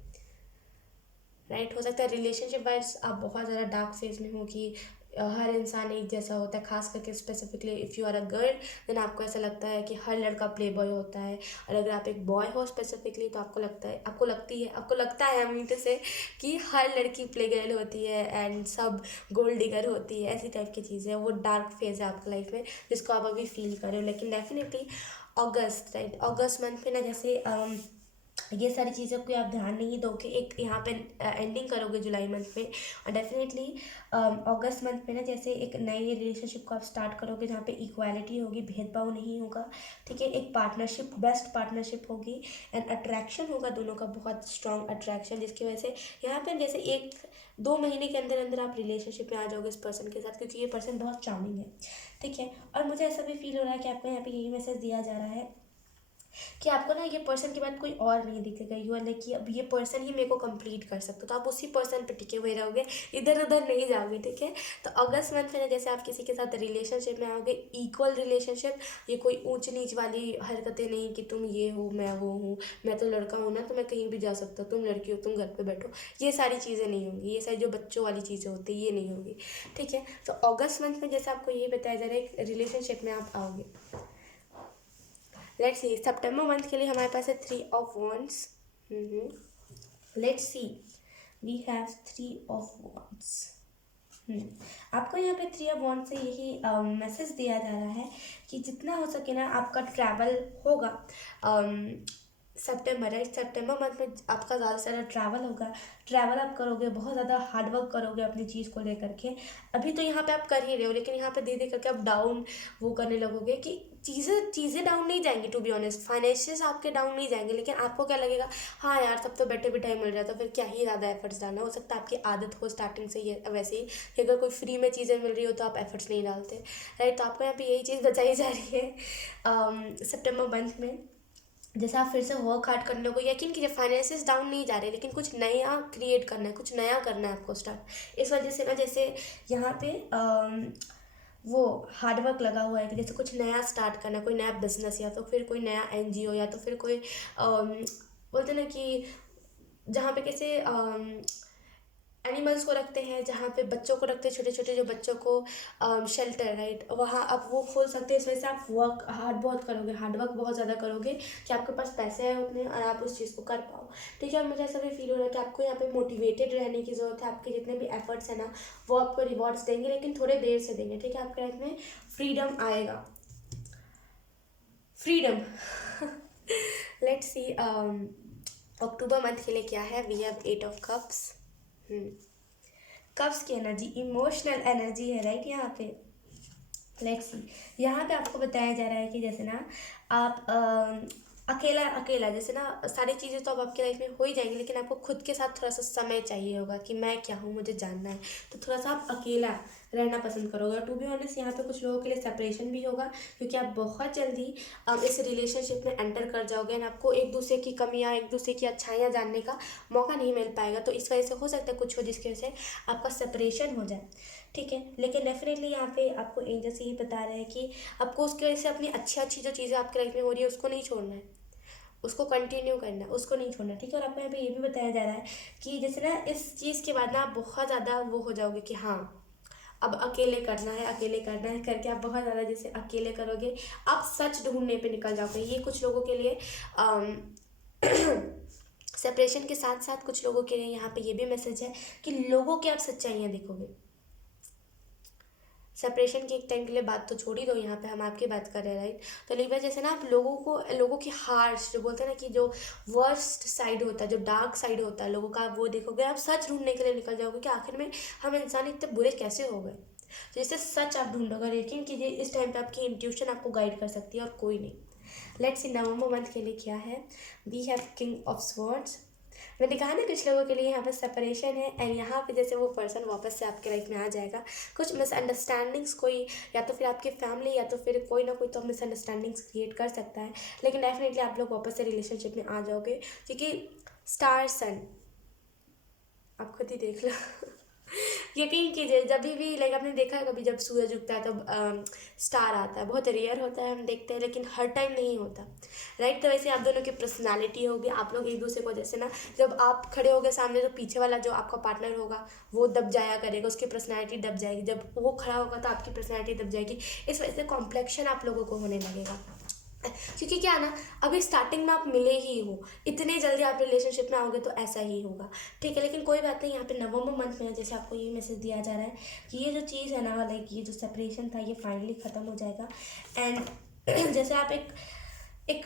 राइट। हो सकता है रिलेशनशिप वाइज आप बहुत ज़्यादा डार्क फेज में हो कि हर इंसान एक जैसा होता है, खास करके specifically if you are a girl then आपको ऐसा लगता है कि हर लड़का प्ले बॉय होता है, और अगर आप एक बॉय हो स्पेसिफिकली तो आपको लगता है मीटे से कि हर लड़की प्ले गर्ल होती है एंड सब गोल्ड डिगर होती है, ऐसी टाइप की चीज़ें। वो डार्क फेज है आपकी लाइफ में जिसको आप अभी फील कर रहे हो। लेकिन डेफिनेटली अगस्त, राइट, अगस्त मंथ में ना जैसे ये सारी चीज़ों को आप ध्यान नहीं दोगे, एक यहाँ पे एंडिंग करोगे जुलाई मंथ में, और डेफिनेटली अगस्त मंथ में ना जैसे एक नई रिलेशनशिप को आप स्टार्ट करोगे जहाँ पे इक्वालिटी होगी, भेदभाव नहीं होगा। ठीक है, एक पार्टनरशिप, बेस्ट पार्टनरशिप होगी, एंड अट्रैक्शन होगा दोनों का, बहुत स्ट्रॉन्ग अट्रैक्शन, जिसकी वजह से यहाँ पे जैसे 1-2 महीने के अंदर अंदर आप रिलेशनशिप में आ जाओगे इस पर्सन के साथ, क्योंकि ये पर्सन बहुत चार्मिंग है। ठीक है, और मुझे ऐसा भी फील हो रहा है कि आपको यहाँ पे यही मैसेज दिया जा रहा है कि आपको ना ये पर्सन के बाद कोई और नहीं दिखेगा। यू आर लाइक कि अब ये पर्सन ही मेरे को कंप्लीट कर सकता, तो आप उसी पर्सन पे टिके हुए रहोगे, इधर उधर नहीं जाओगे। ठीक है, तो अगस्त मंथ में जैसे आप किसी के साथ रिलेशनशिप में आओगे, इक्वल रिलेशनशिप, ये कोई ऊंच नीच वाली हरकतें नहीं कि तुम ये हो मैं वो हूँ, मैं तो लड़का हूँ ना तो मैं कहीं भी जा सकता हूँ, तुम लड़की हो तुम घर पर बैठो, ये सारी चीज़ें नहीं होंगी, ये सारी जो बच्चों वाली चीज़ें होती है ये नहीं होगी। ठीक है, तो अगस्त मंथ में जैसे आपको ये बताया जा रहा है रिलेशनशिप में आप आओगे। लेट्स सी सितंबर मंथ के लिए हमारे पास है 3 of wands. Let's see we have 3 of wands. आपको यहाँ पे 3 ऑफ वॉन्ड्स से यही मैसेज दिया जा रहा है कि जितना हो सके ना आपका ट्रैवल होगा सितंबर, राइट। सितंबर मंथ में आपका ज़्यादा से ज़्यादा ट्रैवल होगा, ट्रैवल आप करोगे, बहुत ज़्यादा हार्ड वर्क करोगे अपनी चीज़ को लेकर के। अभी तो यहाँ पे आप कर ही रहे हो, लेकिन यहाँ पे धीरे धीरे करके आप डाउन वो करने लगोगे कि चीज़ें डाउन नहीं जाएंगी। टू बी ऑनेस्ट, फाइनेंशियल्स आपके डाउन नहीं जाएंगे, लेकिन आपको क्या लगेगा, हाँ यार सब तो बैठे बिठाए मिल रहा है, तो फिर क्या ही ज़्यादा एफर्ट्स डालना। हो सकता है आपकी आदत हो स्टार्टिंग से ही वैसे ही कि अगर कोई फ्री में चीज़ें मिल रही हो तो आप एफर्ट्स नहीं डालते, राइट। तो आपको यहाँ पे यही चीज़ बताई जा रही है सितंबर मंथ में। जैसे आप फिर से वर्क हार्ड करने को, यकीन कीजिए फाइनेंसेस डाउन नहीं जा रहे, लेकिन कुछ नया क्रिएट करना है, कुछ नया करना है आपको स्टार्ट। इस वजह से ना, जैसे यहाँ पे वो हार्ड वर्क लगा हुआ है कि जैसे कुछ नया स्टार्ट करना है, कोई नया बिजनेस या तो फिर कोई नया एनजीओ या तो फिर कोई बोलते ना कि जहाँ पे कैसे एनिमल्स को रखते हैं, जहाँ पे बच्चों को रखते हैं, छोटे छोटे जो बच्चों को शेल्टर, राइट, वहाँ आप वो खोल सकते हैं। इस वजह से आप वर्क बहुत करोगे, हार्ड वर्क बहुत ज़्यादा करोगे कि आपके पास पैसे हैं उतने और आप उस चीज़ को कर पाओ, ठीक है। मुझे ऐसा भी फील हो रहा है कि आपको यहाँ पे मोटिवेटेड रहने की ज़रूरत है। आपके जितने भी एफर्ट्स हैं ना, वो आपको रिवॉर्ड्स देंगे, लेकिन थोड़े देर से देंगे, ठीक है। आपके लाइफ में फ्रीडम आएगा, freedom. Let's see October month के लिए क्या है। We have 8 of cups. Cups की एनर्जी इमोशनल एनर्जी है, राइट। यहाँ पे लेट्स सी, यहाँ पे आपको बताया जा रहा है कि जैसे ना आप अकेला अकेला, जैसे ना सारी चीज़ें तो अब आपके लाइफ में हो ही जाएंगी, लेकिन आपको खुद के साथ थोड़ा सा समय चाहिए होगा कि मैं क्या हूँ, मुझे जानना है। तो थोड़ा सा आप अकेला रहना पसंद करोगे। टू बी ऑनेस्ट, यहाँ पे कुछ लोगों के लिए सेपरेशन भी होगा, क्योंकि आप बहुत जल्दी इस रिलेशनशिप में एंटर कर जाओगे और आपको एक दूसरे की कमियाँ, एक दूसरे की अच्छाइयाँ जानने का मौका नहीं मिल पाएगा। तो इस वजह से हो सकता है कुछ हो जिसकी वजह से आपका सेपरेशन हो जाए, ठीक है। लेकिन डेफिनेटली यहाँ पे आपको एंजल से ये बता रहे हैं कि आपको उसकी वजह से अपनी अच्छी अच्छी जो चीज़ें आपके लाइफ में हो रही है उसको नहीं छोड़ना है, उसको कंटिन्यू करना है, उसको नहीं छोड़ना, ठीक है। और आपको यहाँ पे ये भी बताया जा रहा है कि जैसे ना इस चीज़ के बाद ना आप बहुत ज़्यादा वो हो जाओगे कि हाँ अब अकेले करना है, अकेले करना है करके आप बहुत ज़्यादा जैसे अकेले करोगे, आप सच ढूंढने पे निकल जाओगे। ये कुछ लोगों के लिए सेपरेशन के साथ साथ कुछ लोगों के लिए यहाँ पे ये भी मैसेज है कि लोगों की आप सच्चाइयाँ देखोगे। सेपरेशन की एक टाइम के लिए बात तो छोड़ ही दो, यहाँ पे हम आपकी बात कर रहे हैं, राइट। तो लीवर जैसे ना आप लोगों की हार्श, जो बोलते हैं ना कि जो वर्स्ट साइड होता है, जो डार्क साइड होता है लोगों का, आप वो देखोगे। आप सच ढूंढने के लिए निकल जाओगे कि आखिर में हम इंसान इतने बुरे कैसे हो गए। तो जैसे सच आप ढूंढोगे, यकीन कीजिए इस टाइम पे आपकी इंट्यूशन आपको गाइड कर सकती है और कोई नहीं। लेट्स सी नवंबर मंथ के लिए क्या है। We have king of swords. मैंने कहा ना कुछ लोगों के लिए यहाँ पर सेपरेशन है, एंड यहाँ पे जैसे वो पर्सन वापस से आपके लाइफ में आ जाएगा। कुछ मिसअंडरस्टैंडिंग्स, कोई या तो फिर आपकी फैमिली या तो फिर कोई ना कोई तो मिसअंडरस्टैंडिंग्स क्रिएट कर सकता है, लेकिन डेफिनेटली आप लोग वापस से रिलेशनशिप में आ जाओगे, क्योंकि स्टार सन आप खुद ही देख लो। यकीन कीजिए जब भी लाइक आपने देखा है कभी, जब सूरज उगता है तो स्टार आता है, बहुत रेयर होता है हम देखते हैं, लेकिन हर टाइम नहीं होता, राइट। तो वैसे आप दोनों की पर्सनालिटी होगी, आप लोग एक दूसरे को जैसे ना जब आप खड़े होगे सामने तो पीछे वाला जो आपका पार्टनर होगा वो दब जाया करेगा, उसकी पर्सनालिटी दब जाएगी, जब वो खड़ा होगा तो आपकी पर्सनालिटी दब जाएगी। इस वजह से कॉम्प्लेक्शन आप लोगों को होने लगेगा, क्योंकि क्या है ना, अभी स्टार्टिंग में आप मिले ही हो, इतने जल्दी आप रिलेशनशिप में आओगे तो ऐसा ही होगा, ठीक है। लेकिन कोई बात नहीं, यहाँ पे नवंबर मंथ में जैसे आपको ये मैसेज दिया जा रहा है कि ये जो चीज़ है ना, लाइक ये जो सेपरेशन था ये फाइनली ख़त्म हो जाएगा। एंड जैसे आप एक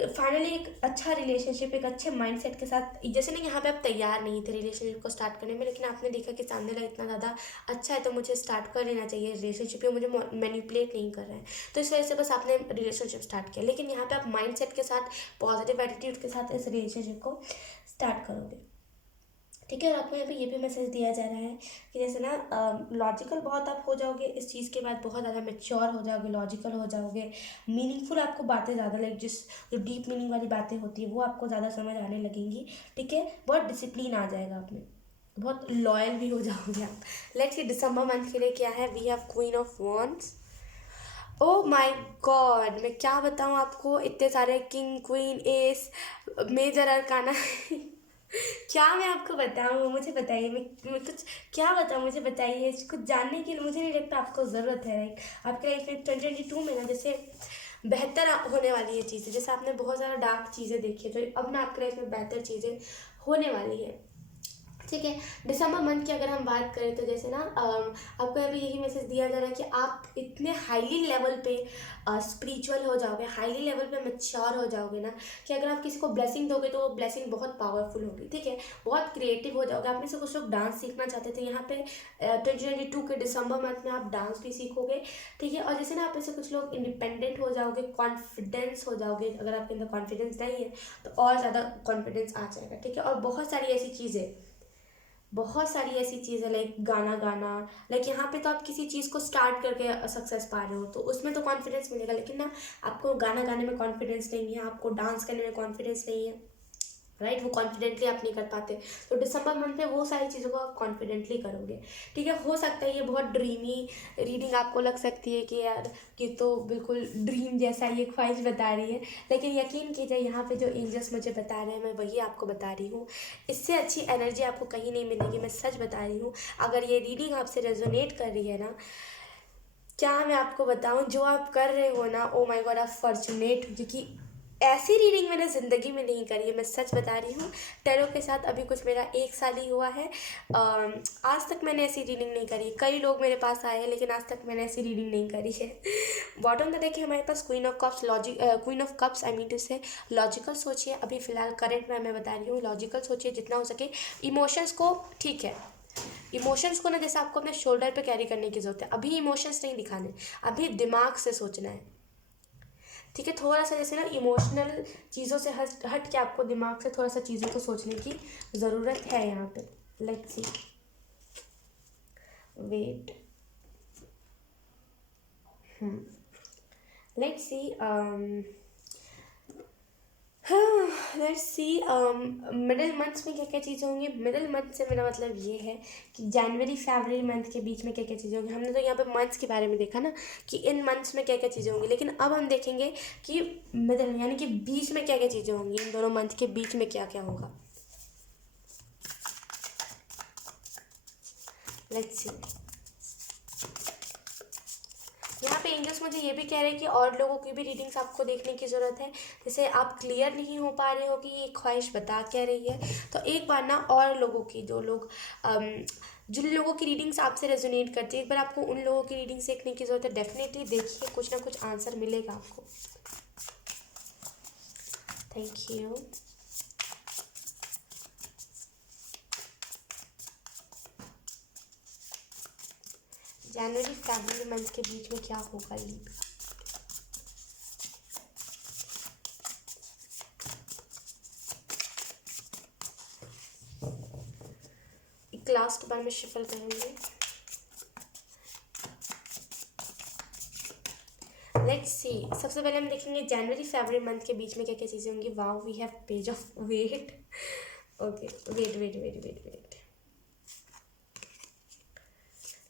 फाइनली एक अच्छा रिलेशनशिप, एक अच्छे माइंडसेट के साथ, जैसे ना यहाँ पे आप तैयार नहीं थे रिलेशनशिप को स्टार्ट करने में, लेकिन आपने देखा कि सामने वाला इतना ज़्यादा अच्छा है तो मुझे स्टार्ट कर लेना चाहिए रिलेशनशिप, मुझे मैनिपुलेट नहीं कर रहा है, तो इस वजह से बस आपने रिलेशनशिप स्टार्ट किया। लेकिन यहाँ पे आप माइंडसेट के साथ, पॉजिटिव एटीट्यूड के साथ इस रिलेशनशिप को स्टार्ट करोगे, ठीक है। और आपको यहाँ पे ये भी मैसेज दिया जा रहा है कि जैसे ना लॉजिकल बहुत आप हो जाओगे इस चीज़ के बाद, बहुत ज़्यादा मेच्योर हो जाओगे, लॉजिकल हो जाओगे, मीनिंगफुल आपको बातें ज़्यादा, लाइक जो डीप मीनिंग वाली बातें होती है वो आपको ज़्यादा समझ आने लगेंगी, ठीक है। बहुत डिसिप्लिन आ जाएगा आप में, बहुत लॉयल भी हो जाओगे आप। लेट्स सी दिसंबर मंथ के लिए क्या है। We have queen of wands. Oh my god, मैं क्या बताऊँ आपको, इतने सारे king, queen, ace, major arcana. क्या मैं आपको बताऊँ, मुझे बताइए, मैं कुछ क्या बताऊँ, मुझे बताइए। कुछ जानने के लिए मुझे नहीं लगता आपको ज़रूरत है, राइट। आपके लाइफ में 2022 में ना जैसे बेहतर होने वाली है चीज़ें, जैसे आपने बहुत ज़्यादा डार्क चीज़ें देखी है तो अब ना आपके लाइफ में बेहतर चीज़ें होने वाली है, ठीक है। दिसंबर मंथ की अगर हम बात करें तो जैसे ना आपको अभी यही मैसेज दिया जा रहा है कि आप इतने हाईली लेवल पे स्पिरिचुअल हो जाओगे, हाईली लेवल पे मैच्योर हो जाओगे ना कि अगर आप किसी को ब्लेसिंग दोगे तो वो ब्लेसिंग बहुत पावरफुल होगी। ठीक है, बहुत क्रिएटिव हो जाओगे। आप में से कुछ लोग डांस सीखना चाहते थे, यहाँ पे 2022 के दिसंबर मंथ में आप डांस भी सीखोगे। ठीक है, और जैसे ना आप में से कुछ लोग इंडिपेंडेंट हो जाओगे, कॉन्फिडेंस हो जाओगे। अगर आपके अंदर कॉन्फिडेंस नहीं है तो और ज़्यादा कॉन्फिडेंस आ जाएगा। ठीक है, और बहुत सारी ऐसी चीज़ें लाइक गाना गाना, लाइक यहाँ पे तो आप किसी चीज़ को स्टार्ट करके सक्सेस पा रहे हो तो उसमें तो कॉन्फिडेंस मिलेगा, लेकिन ना आपको गाना गाने में कॉन्फिडेंस नहीं है, आपको डांस करने में कॉन्फिडेंस नहीं है, राइट, वो कॉन्फिडेंटली आप नहीं कर पाते। तो दिसंबर मंथ में वो सारी चीज़ों को आप कॉन्फिडेंटली करोगे। ठीक है, हो सकता है ये बहुत ड्रीमी रीडिंग आपको लग सकती है कि यार ये तो बिल्कुल ड्रीम जैसा ये ख्वाहिश बता रही है, लेकिन यकीन कीजिए यहाँ पे जो एंजल्स मुझे बता रहे हैं मैं वही आपको बता रही हूँ। इससे अच्छी एनर्जी आपको कहीं नहीं मिलेगी, मैं सच बता रही हूँ। अगर ये रीडिंग आपसे रेजोनेट कर रही है ना, क्या मैं आपको बताऊं, जो आप कर रहे हो ना, ओ माय गॉड, आप फॉर्चुनेट हो, क्योंकि ऐसी रीडिंग मैंने ज़िंदगी में नहीं करी है, मैं सच बता रही हूँ। टैरो के साथ अभी कुछ मेरा 1 साल ही हुआ है। आज तक मैंने ऐसी रीडिंग नहीं करी। कई लोग मेरे पास आए हैं लेकिन आज तक मैंने ऐसी रीडिंग नहीं करी है। बॉटम में देखिए हमारे पास queen of cups, I mean to say logical सोचिए। अभी फ़िलहाल करंट में मैं बता रही हूँ, लॉजिकल सोचिए जितना हो सके। इमोशंस को, ठीक है, इमोशंस को ना जैसे आपको अपने शोल्डर पे कैरी करने की ज़रूरत है। अभी इमोशंस नहीं दिखाने, अभी दिमाग से सोचना है। ठीक है, थोड़ा सा जैसे ना इमोशनल चीज़ों से हट के आपको दिमाग से थोड़ा सा चीज़ों को सोचने की ज़रूरत है यहाँ पे। Let's see, wait, let's see, let's see, middle months में क्या क्या चीज़ें होंगी। मिडिल मंथ से मेरा मतलब ये है कि जनवरी फरवरी मंथ के बीच में क्या क्या चीज़ें होंगी। हमने तो यहाँ पे मंथ्स के बारे में देखा ना कि इन मंथ्स में क्या क्या चीज़ें होंगी, लेकिन अब हम देखेंगे कि मिडिल यानी कि बीच में क्या क्या चीज़ें होंगी, इन दोनों मंथ के बीच में क्या क्या होगा। लेट्स सी, यहाँ पे एंजल्स मुझे ये भी कह रहे हैं कि और लोगों की भी रीडिंग्स आपको देखने की ज़रूरत है। जैसे आप क्लियर नहीं हो पा रहे हो कि ये ख्वाहिश बता क्या रही है, तो एक बार ना और लोगों की, जिन लोगों की रीडिंग्स आपसे रेजोनेट करती है, एक बार आपको उन लोगों की रीडिंग्स देखने की ज़रूरत है। डेफिनेटली देखिए, कुछ ना कुछ आंसर मिलेगा आपको। Thank you. जनवरी फरवरी मंथ के बीच में क्या होगा लीप। एक लास्ट बार में शफल करेंगे। लेट्स सी, सबसे पहले हम देखेंगे जनवरी फरवरी मंथ के बीच में क्या क्या चीज़ें होंगी। Wow, we have page of wait. Okay, wait wait wait wait wait,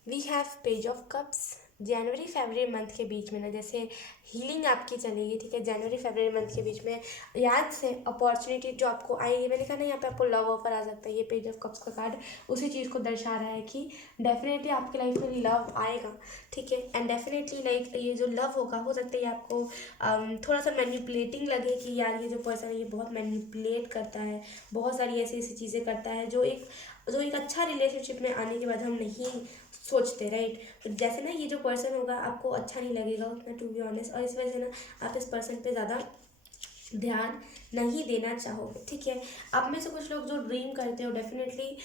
we have page of cups. जनवरी फरवरी मंथ के बीच में ना जैसे हीलिंग आपकी चलेगी। ठीक है, जनवरी फरवरी मंथ के बीच में याद से अपॉर्चुनिटी जो आपको आएगी, मैंने कहा ना यहाँ पे आपको लव ऑफर आ सकता है। ये पेज ऑफ कप्स का कार्ड उसी चीज़ को दर्शा रहा है कि डेफिनेटली आपकी लाइफ में लव आएगा। ठीक है, एंड डेफिनेटली लाइक ये जो लव होगा, हो सकता है आपको थोड़ा सा मैनिपुलेटिंग लगे कि यार ये जो पर्सन है ये बहुत मैनिपुलेट करता है, बहुत सारी ऐसी ऐसी चीज़ें करता है जो एक अच्छा रिलेशनशिप में आने के बाद हम नहीं सोचते, राइट। तो जैसे ना ये जो पर्सन होगा आपको अच्छा नहीं लगेगा उतना, टू बी ऑनेस्ट, और इस वजह से ना आप इस पर्सन पे ज़्यादा ध्यान नहीं देना चाहोगे। ठीक है, आप में से कुछ लोग जो ड्रीम करते हो डेफिनेटली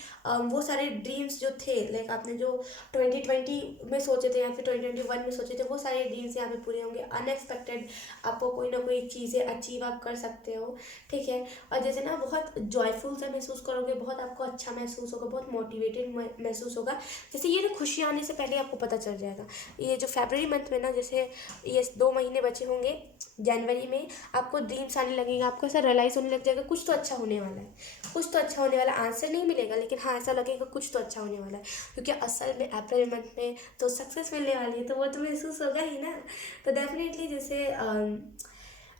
वो सारे ड्रीम्स जो थे, लाइक आपने जो 2020 में सोचे थे या फिर 2021 में सोचे थे, वो सारे ड्रीम्स यहाँ पे पूरे होंगे। अनएक्सपेक्टेड आपको कोई ना कोई चीज़ें अचीव आप कर सकते हो। ठीक है, और जैसे ना बहुत जॉयफुल सा महसूस करोगे, बहुत आपको अच्छा महसूस होगा, बहुत मोटिवेटेड महसूस होगा। जैसे ये ना खुशी आने से पहले आपको पता चल जाएगा। ये जो फरवरी मंथ में ना, जैसे ये 2 महीने बचे होंगे जनवरी में, आपको ड्रीम्स आने लगेगा, आपको ऐसा रियलाइज़ होने लग जाएगा कुछ तो अच्छा होने वाला है, कुछ तो अच्छा होने वाला है। आंसर नहीं मिलेगा लेकिन हाँ ऐसा लगेगा कुछ तो अच्छा होने वाला है, क्योंकि असल में अप्रैल मंथ में तो सक्सेस मिलने वाली है, तो वो तो महसूस होगा ही ना। तो डेफिनेटली जैसे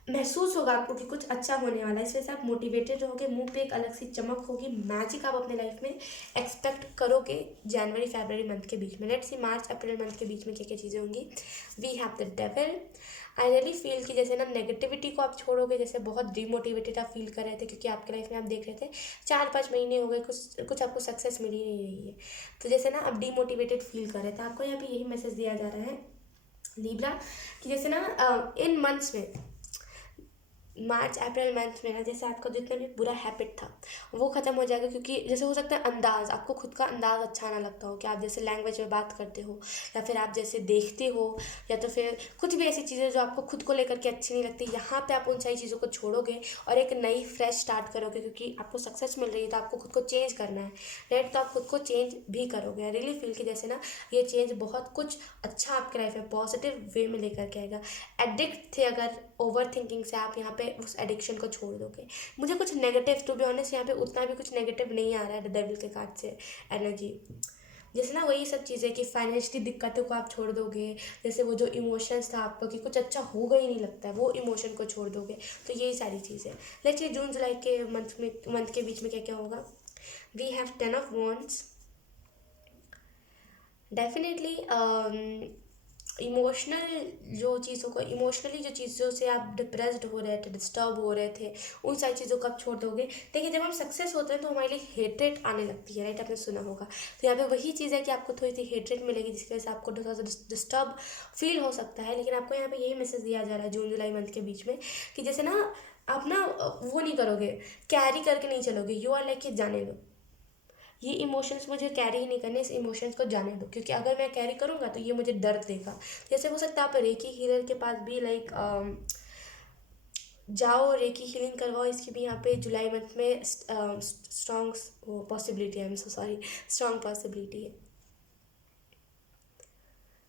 महसूस होगा आपको कि कुछ अच्छा होने वाला है, इस वजह से आप मोटिवेटेड रहोगे, मुंह पे एक अलग सी चमक होगी, मैजिक आप अपने लाइफ में एक्सपेक्ट करोगे जनवरी फरवरी मंथ के बीच में। Let's see, March April month के बीच में क्या क्या चीज़ें होंगी। We have the devil, I really feel कि जैसे ना नेगेटिविटी को आप छोड़ोगे, जैसे बहुत डिमोटिवेटेड आप फील कर रहे थे क्योंकि आपके लाइफ में आप देख रहे थे 4-5 महीने हो गए कुछ कुछ आपको सक्सेस मिल ही नहीं रही है, तो जैसे ना आप डिमोटिवेटेड फील कर रहे थे। आपको यहाँ पे यही मैसेज दिया जा रहा है लिब्रा कि जैसे ना इन मंथ्स में, मार्च अप्रैल मंथ में ना, जैसे आपका जितना भी बुरा हैबिट था वो ख़त्म हो जाएगा। क्योंकि जैसे हो सकता है अंदाज़, आपको खुद का अंदाज़ अच्छा ना लगता हो कि आप जैसे लैंग्वेज में बात करते हो, या फिर आप जैसे देखते हो, या तो फिर कुछ भी ऐसी चीज़ें जो आपको खुद को लेकर के अच्छी नहीं लगती, यहाँ पे आप उन सारी चीज़ों को छोड़ोगे और एक नई फ्रेश स्टार्ट करोगे। क्योंकि आपको सक्सेस मिल रही है तो आपको खुद को चेंज करना है, राइट? तो आप खुद को चेंज भी करोगे। आई रियली फील कि जैसे ना ये चेंज बहुत कुछ अच्छा आपके लाइफ में पॉजिटिव वे में लेकर के आएगा। एडिक्ट थे अगर ओवर थिंकिंग से, आप यहाँ पे उस एडिक्शन को छोड़ दोगे। मुझे कुछ नेगेटिव, टू बी ऑनेस्ट यहाँ पे उतना भी कुछ नेगेटिव नहीं आ रहा है डेविल के कार्ड से एनर्जी। जैसे ना वही सब चीज़ें कि फाइनेंशियली दिक्कतों को आप छोड़ दोगे, जैसे वो जो इमोशंस था आपका कि कुछ अच्छा होगा ही नहीं लगता है, वो इमोशन को छोड़ दोगे। तो यही सारी चीज़ें। लेट्स सी जून जुलाई के मंथ के बीच में क्या क्या होगा। We have 10 of wands. Definitely emotionally जो चीज़ों से आप डिप्रेस्ड हो रहे थे, डिस्टर्ब हो रहे थे, उन सारी चीज़ों को आप छोड़ दोगे। देखिए जब हम सक्सेस होते हैं तो हमारे लिए हेट्रेट आने लगती है, राइट? आपने सुना होगा। तो यहाँ पे वही चीज़ है कि आपको थोड़ी सी हेट्रेट मिलेगी जिसकी वजह से आपको थोड़ा सा डिस्टर्ब फील हो सकता है। लेकिन आपको यहाँ पे यही मैसेज दिया जा रहा है जून जुलाई मंथ के बीच में कि जैसे ना आप ना वो नहीं करोगे, कैरी करके नहीं चलोगे। यू आर लाइक कि जाने दो, ये इमोशंस मुझे कैरी ही नहीं करने, इस इमोशंस को जाने दो। क्योंकि अगर मैं कैरी करूँगा तो ये मुझे दर्द देगा। जैसे हो सकता है आप रेकी हीलर के पास भी लाइक जाओ, रेकी हीलिंग करवाओ। इसकी भी यहाँ पे जुलाई मंथ में स्ट्रॉन्ग पॉसिबिलिटी है, I am so sorry, strong possibility है।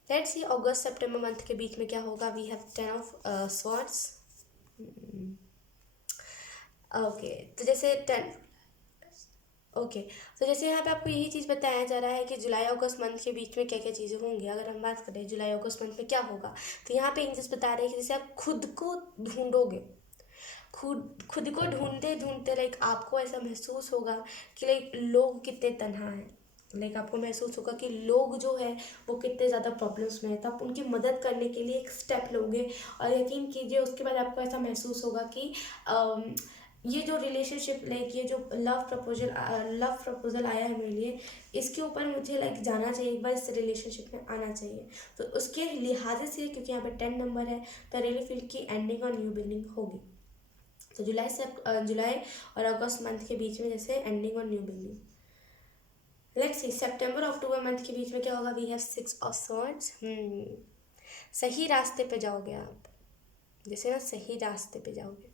लेट्स सी अगस्त सितंबर मंथ के बीच में क्या होगा। We have 10 of swords. Okay, तो जैसे 10 ओके तो जैसे यहाँ पे आपको यही चीज़ बताया जा रहा है कि जुलाई अगस्त मंथ के बीच में क्या क्या चीज़ें होंगी। अगर हम बात करें जुलाई अगस्त मंथ में क्या होगा, तो यहाँ पे एंजल्स बता रहे हैं कि जैसे आप खुद को ढूंढोगे, खुद को ढूंढते ढूंढते लाइक आपको ऐसा महसूस होगा कि लाइक लोग कितने तन्हा हैं। लाइक आपको महसूस होगा कि लोग जो है वो कितने ज़्यादा प्रॉब्लम्स में है, तो आप उनकी मदद करने के लिए एक स्टेप लोगे। और यकीन कीजिए उसके बाद आपको ऐसा महसूस होगा कि ये जो रिलेशनशिप, लाइक ये जो लव प्रपोजल आया है मेरे लिए, इसके ऊपर मुझे लाइक जाना चाहिए, एक बार इस रिलेशनशिप में आना चाहिए। तो उसके लिहाज से क्योंकि यहाँ पे 10 नंबर है तो रियली फील की एंडिंग और न्यू बिगिनिंग होगी। तो जुलाई और अगस्त मंथ के बीच में जैसे एंडिंग और न्यू बिगिनिंग। लेट्स सी सितंबर अक्टूबर मंथ के बीच में क्या होगा। We have 6 of swords. सही रास्ते पे जाओगे आप, जैसे ना सही रास्ते पे जाओगे।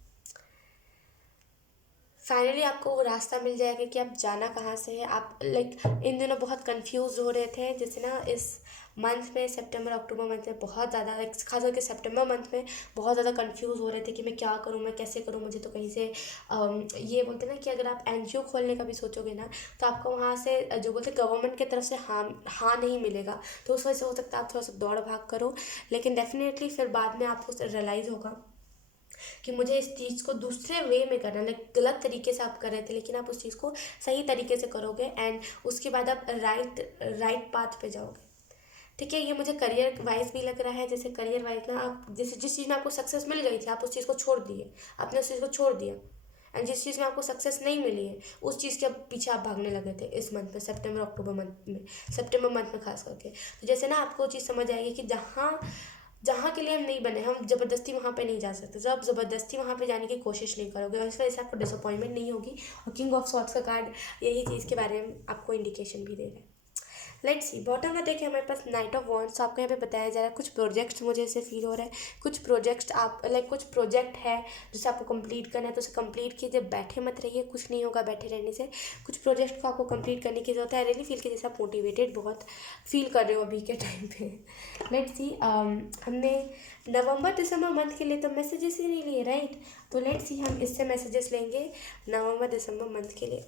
फाइनली आपको वो रास्ता मिल जाएगा कि आप जाना कहाँ से है। आप लाइक इन दिनों बहुत कंफ्यूज हो रहे थे, जैसे ना इस मंथ में सितंबर अक्टूबर मंथ में बहुत ज़्यादा लाइक खास करके सितंबर मंथ में बहुत ज़्यादा कंफ्यूज हो रहे थे कि मैं क्या करूँ, मैं कैसे करूँ। मुझे तो कहीं से ये बोलते ना कि अगर आप एनजीओ खोलने का भी सोचोगे ना तो आपको वहाँ से जो बोलते गवर्नमेंट की तरफ से हाँ नहीं मिलेगा। तो उस वजह से हो सकता है आप थोड़ा सा दौड़ भाग करो, लेकिन डेफिनेटली फिर बाद में आपको रियलाइज़ होगा कि मुझे इस चीज़ को दूसरे वे में करना, लाइक गलत तरीके से आप कर रहे थे लेकिन आप उस चीज़ को सही तरीके से करोगे एंड उसके बाद आप राइट पाथ पे जाओगे। ठीक है, ये मुझे करियर वाइज भी लग रहा है। जैसे करियर वाइज ना आप जैसे जिस चीज़ में आपको सक्सेस मिल गई थी आप उस चीज़ को छोड़ दिए, आपने उस चीज़ को छोड़ दिया। एंड जिस चीज़ में आपको सक्सेस नहीं मिली है उस चीज़ के पीछे आप भागने लगे थे इस मंथ में, सितंबर मंथ में खास करके। तो जैसे ना आपको चीज़ समझ आएगी कि जहाँ जहाँ के लिए हम नहीं बने, हम ज़बरदस्ती वहाँ पे नहीं जा सकते। जब आप ज़बरदस्ती वहाँ पे जाने की कोशिश नहीं करोगे और इस वजह से आपको डिसअपॉइंटमेंट नहीं होगी। और किंग ऑफ सॉर्ड्स का कार्ड यही चीज़ के बारे में आपको इंडिकेशन भी दे रहा है। लेट्स सी बॉटम में देखिए हमारे पास नाइट ऑफ वॉन्ड्स। आपको यहाँ पे बताया जा रहा है कुछ प्रोजेक्ट्स मुझे ऐसे फील हो रहा है, कुछ प्रोजेक्ट्स आप लाइक कुछ प्रोजेक्ट है जिसे आपको कंप्लीट करना है तो उसे कंप्लीट कीजिए। बैठे मत रहिए, कुछ नहीं होगा बैठे रहने से। कुछ प्रोजेक्ट को आपको कंप्लीट करने की जरूरत है। रियली फील कि जैसे आप मोटिवेटेड बहुत फील कर रहे हो अभी के टाइम पे। लेट्स सी हमने नवंबर दिसंबर मंथ के लिए तो मैसेजेस ही नहीं लिए, राइट? तो लेट्स सी हम इससे मैसेजेस लेंगे नवंबर दिसंबर मंथ के लिए।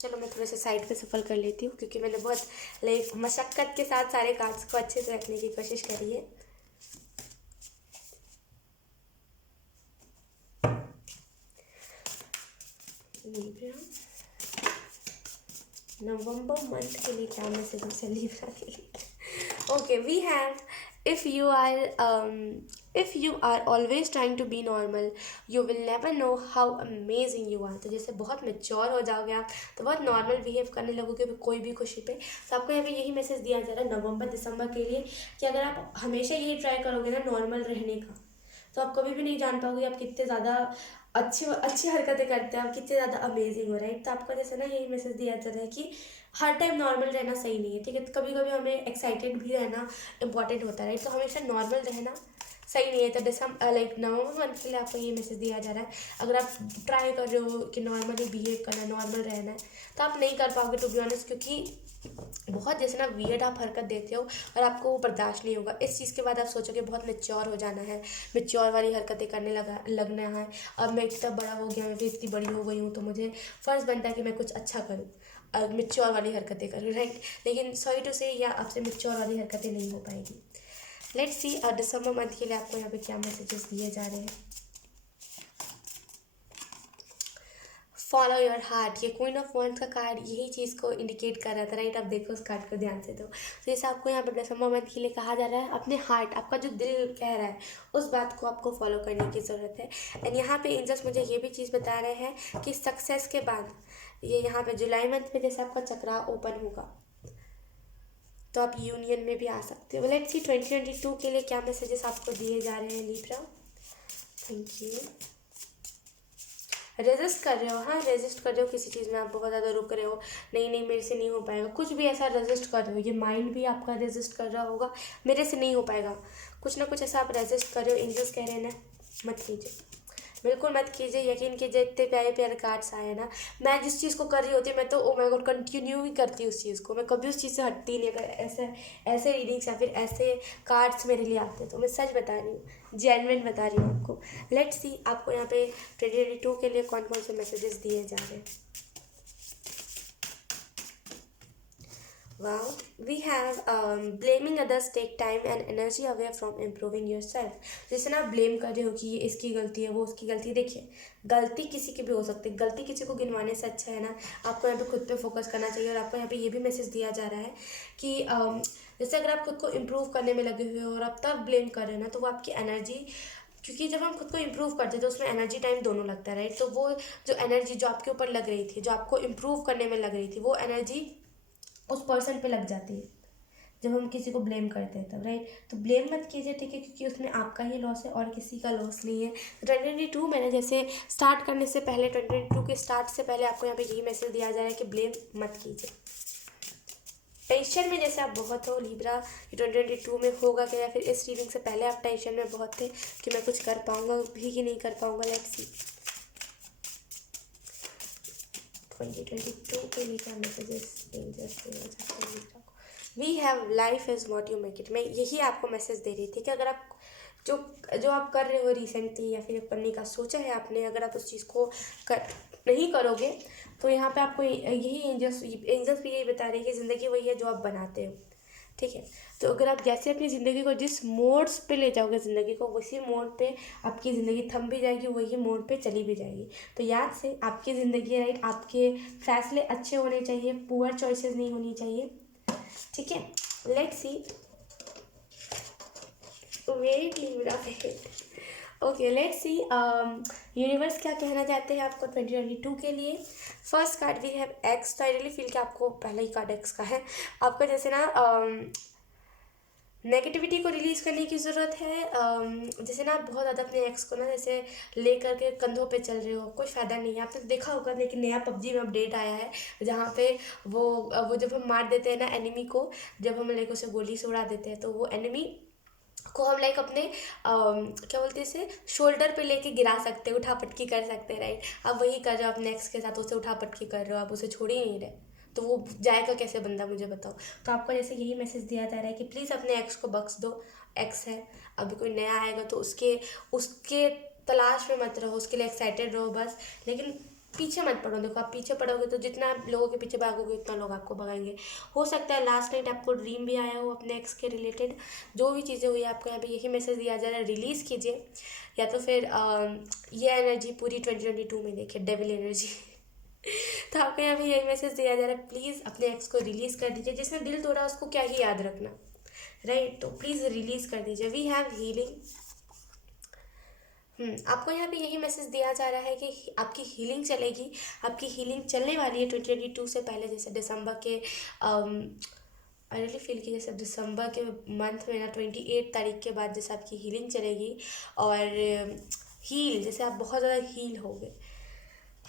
चलो मैं थोड़ा सा साइड पे सफल कर लेती हूँ क्योंकि मैंने बहुत लाइक मशक्क़त के साथ सारे कार्ड्स को अच्छे से रखने की कोशिश करी है। नवंबर मंथ के लिए क्या मैसेज है लिब्रा के लिए। Okay, we have if you are if you are always trying to be normal, you will never know how amazing you are। तो जैसे बहुत मेच्योर हो जाओगे आप, तो बहुत नॉर्मल बिहेव करने लगोगे कोई भी खुशी पे। तो आपको यहाँ पे यही मैसेज दिया जा रहा है नवंबर दिसंबर के लिए, कि अगर आप हमेशा यही ट्राई करोगे ना नॉर्मल रहने का, तो आप कभी भी नहीं जान पाओगे आप कितने ज़्यादा अच्छी अच्छी हरकतें करते हैं, आप कितने ज़्यादा अमेजिंग हो, राइट। तो आपको जैसे ना यही मैसेज दिया जा रहा है कि हर टाइम नॉर्मल रहना सही नहीं है, ठीक है। तो कभी कभी हमें एक्साइटेड भी रहना इंपॉर्टेंट होता है, राइट। तो हमेशा नॉर्मल रहना सही नहीं है। तो दिसंबर लाइक नवंबर मंथ के लिए आपको ये मैसेज दिया जा रहा है, अगर आप ट्राई कर रहे हो कि नॉर्मली बिहेव करना, नॉर्मल रहना है, तो आप नहीं कर पाओगे टू बी ऑनेस्ट, क्योंकि बहुत जैसे ना वियर्ड आप हरकत देते हो और आपको वो बर्दाश्त नहीं होगा। इस चीज़ के बाद आप सोचोगे बहुत मेच्योर हो जाना है, मेच्योर वाली हरकतें करने लगना है। अब मैं इतना बड़ा हो गया, मैं भी इतनी बड़ी हो गई हूँ, तो मुझे फ़र्ज़ बनता है कि मैं कुछ अच्छा करूँ, मेच्योर वाली हरकतें करूँ, राइट। लेकिन सॉरी टू से या आपसे मेच्योर वाली हरकतें नहीं हो पाएगी। लेट्स सी दिसंबर मंथ के लिए आपको यहाँ पे क्या मैसेजेस दिए जा रहे हैं। फॉलो योर हार्ट, ये क्वीन ऑफ वॉन्ड्स का कार्ड यही चीज़ को इंडिकेट कर रहा था, राइट। आप देखो उस कार्ड को ध्यान से। तो जैसे आपको यहाँ पर दिसंबर मंथ के लिए कहा जा रहा है, अपने हार्ट, आपका जो दिल कह रहा है उस बात को आपको फॉलो करने की ज़रूरत है। एंड यहाँ पे एंजल्स मुझे ये भी चीज़ बता रहे हैं कि सक्सेस के बाद ये यहाँ पे जुलाई मंथ में जैसे आपका चक्रा ओपन होगा, तो आप यूनियन में भी आ सकते हो। लेट्स सी 2022 के लिए क्या मैसेजेस आपको दिए जा रहे हैं लीब्रा। Thank you. रेजिस्ट कर रहे हो, हाँ रेजिस्ट कर रहे हो किसी चीज़ में, आप बहुत ज़्यादा रुक रहे हो, नहीं नहीं मेरे से नहीं हो पाएगा, कुछ भी ऐसा रेजिस्ट कर रहे हो। ये माइंड भी आपका रेजिस्ट कर रहा होगा, मेरे से नहीं हो पाएगा, कुछ ना कुछ ऐसा आप रेजिस्ट कर रहे हो। एंजल्स कह रहे हैं ना मत कीजिए, बिल्कुल मत कीजिए। यकीन कीजिए इतने प्यारे प्यारे कार्ड्स आए ना, मैं जिस चीज़ को कर रही होती मैं तो ओ माय गॉड कंटिन्यू ही करती उस चीज़ को, मैं कभी उस चीज़ से हटती नहीं। अगर ऐसे ऐसे रीडिंग्स या फिर ऐसे कार्ड्स मेरे लिए आते तो मैं सच बता रही हूँ, जेन्युइन बता रही हूँ आपको। लेट्स सी आपको यहाँ पे 2022 के लिए कौन कौन से मैसेजेस दिए जा रहे हैं। Wow, we have blaming others take time and energy away from improving yourself। जैसे ना आप ब्लेम कर रहे हो कि ये इसकी गलती है, वो उसकी गलती है। देखिए गलती किसी की भी हो सकती है, गलती किसी को गिनवाने से अच्छा है ना आपको यहाँ पे खुद पे फोकस करना चाहिए। और आपको यहाँ पे ये भी मैसेज दिया जा रहा है कि जैसे अगर आप खुद को इम्प्रूव करने में लगे हुए हो और आप तब ब्लेम कर रहे हो ना, तो वो आपकी एनर्जी, क्योंकि जब हम खुद को इम्प्रूव करते हैं तो उसमें एनर्जी टाइम दोनों लगता है, राइट। तो वो जो एनर्जी जो आपके ऊपर लग रही थी, जो आपको इम्प्रूव करने में लग रही थी, वो एनर्जी उस पर्सन पे लग जाती है जब हम किसी को ब्लेम करते हैं तब, राइट। तो ब्लेम मत कीजिए, ठीक है, क्योंकि उसमें आपका ही लॉस है और किसी का लॉस नहीं है। 2022 मैंने जैसे स्टार्ट करने से पहले, 2022 के स्टार्ट से पहले आपको यहाँ पे यही मैसेज दिया जा रहा है कि ब्लेम मत कीजिए। टेंशन में जैसे आप बहुत हो लीब्रा, 2022 में होगा क्या, या फिर इस रीडिंग से पहले आप टेंशन में बहुत थे कि मैं कुछ कर पाऊँगा भी कि नहीं कर पाऊँगा। लेट्स सी 2022 के लिए क्या मैसेजेस एंजल्स देना चाहते हैं लीब्रा को। We have life is what you make it. मैं यही आपको मैसेज दे रही थी कि अगर आप जो आप कर रहे हो रिसेंटली या फिर करने का सोचा है आपने, अगर आप उस चीज़ को नहीं करोगे, तो यहाँ पे आपको यही एंजल्स भी यही बता रहे हैं कि ज़िंदगी वही है जो आप बनाते हो, ठीक है। तो अगर आप जैसे अपनी ज़िंदगी को जिस मोड़ पे ले जाओगे ज़िंदगी को, उसी मोड़ पे आपकी ज़िंदगी थम भी जाएगी, वही मोड़ पे चली भी जाएगी। तो याद से आपकी ज़िंदगी, राइट, आपके फैसले अच्छे होने चाहिए, पुअर चॉइसेस नहीं होनी चाहिए, ठीक है। Let's see wait Libra wait. Okay let's see universe क्या कहना चाहते हैं आपको 2022 के लिए। First card we have ex. तो आई रियली फील कि आपको पहला ही कार्ड एक्स का है। आपको जैसे ना नेगेटिविटी को रिलीज़ करने की ज़रूरत है। जैसे ना आप बहुत ज़्यादा अपने एक्स को ना जैसे ले करके कंधों पे चल रहे हो, कोई फ़ायदा नहीं है। आपने तो देखा होगा, लेकिन नया पबजी में अपडेट आया है जहाँ पे वो जब हम मार देते हैं ना एनिमी को, जब हम लाइक उसे गोली से उड़ा देते हैं, तो वो एनिमी को हम लाइक अपने क्या बोलते हैं इसे, शोल्डर पे लेके गिरा सकते हैं, उठा पटकी कर सकते हैं, राइट। आप वही कर रहे हो अपने एक्स के साथ, उसे उठा पटकी कर रहे हो, आप उसे छोड़ ही नहीं रहे, तो वो जाएगा कैसे बंदा, मुझे बताओ। तो आपको जैसे यही मैसेज दिया जा रहा है कि प्लीज़ अपने एक्स को बख्श दो। एक्स है, अभी कोई नया आएगा तो उसके तलाश में मत रहो, उसके लिए एक्साइटेड रहो बस, लेकिन पीछे मत पड़ो। देखो आप पीछे पड़ोगे तो जितना आप लोगों के पीछे भागोगे उतना लोग आपको भगाएंगे। हो सकता है लास्ट नाइट आपको ड्रीम भी आया हो अपने एक्स के रिलेटेड। जो भी चीज़ें हुई आपको यहाँ पे यही मैसेज दिया जा रहा है, रिलीज़ कीजिए, या तो फिर ये एनर्जी पूरी 2022 में देखिए, डेविल एनर्जी। तो आपको यहाँ पे यही मैसेज दिया जा रहा है, प्लीज़ अपने एक्स को रिलीज़ कर दीजिए। जिसने दिल तोड़ा उसको क्या ही याद रखना, राइट, तो प्लीज़ रिलीज़ कर दीजिए। We have healing. आपको यहाँ पे यही मैसेज दिया जा रहा है कि आपकी हीलिंग चलेगी, आपकी हीलिंग चलने वाली है 2022 से पहले, जैसे दिसंबर के आई रियली फील कि जैसे दिसंबर के मंथ में ना 28 तारीख के बाद जैसे आपकी हीलिंग चलेगी, और हील जैसे आप बहुत ज़्यादा हील होगे।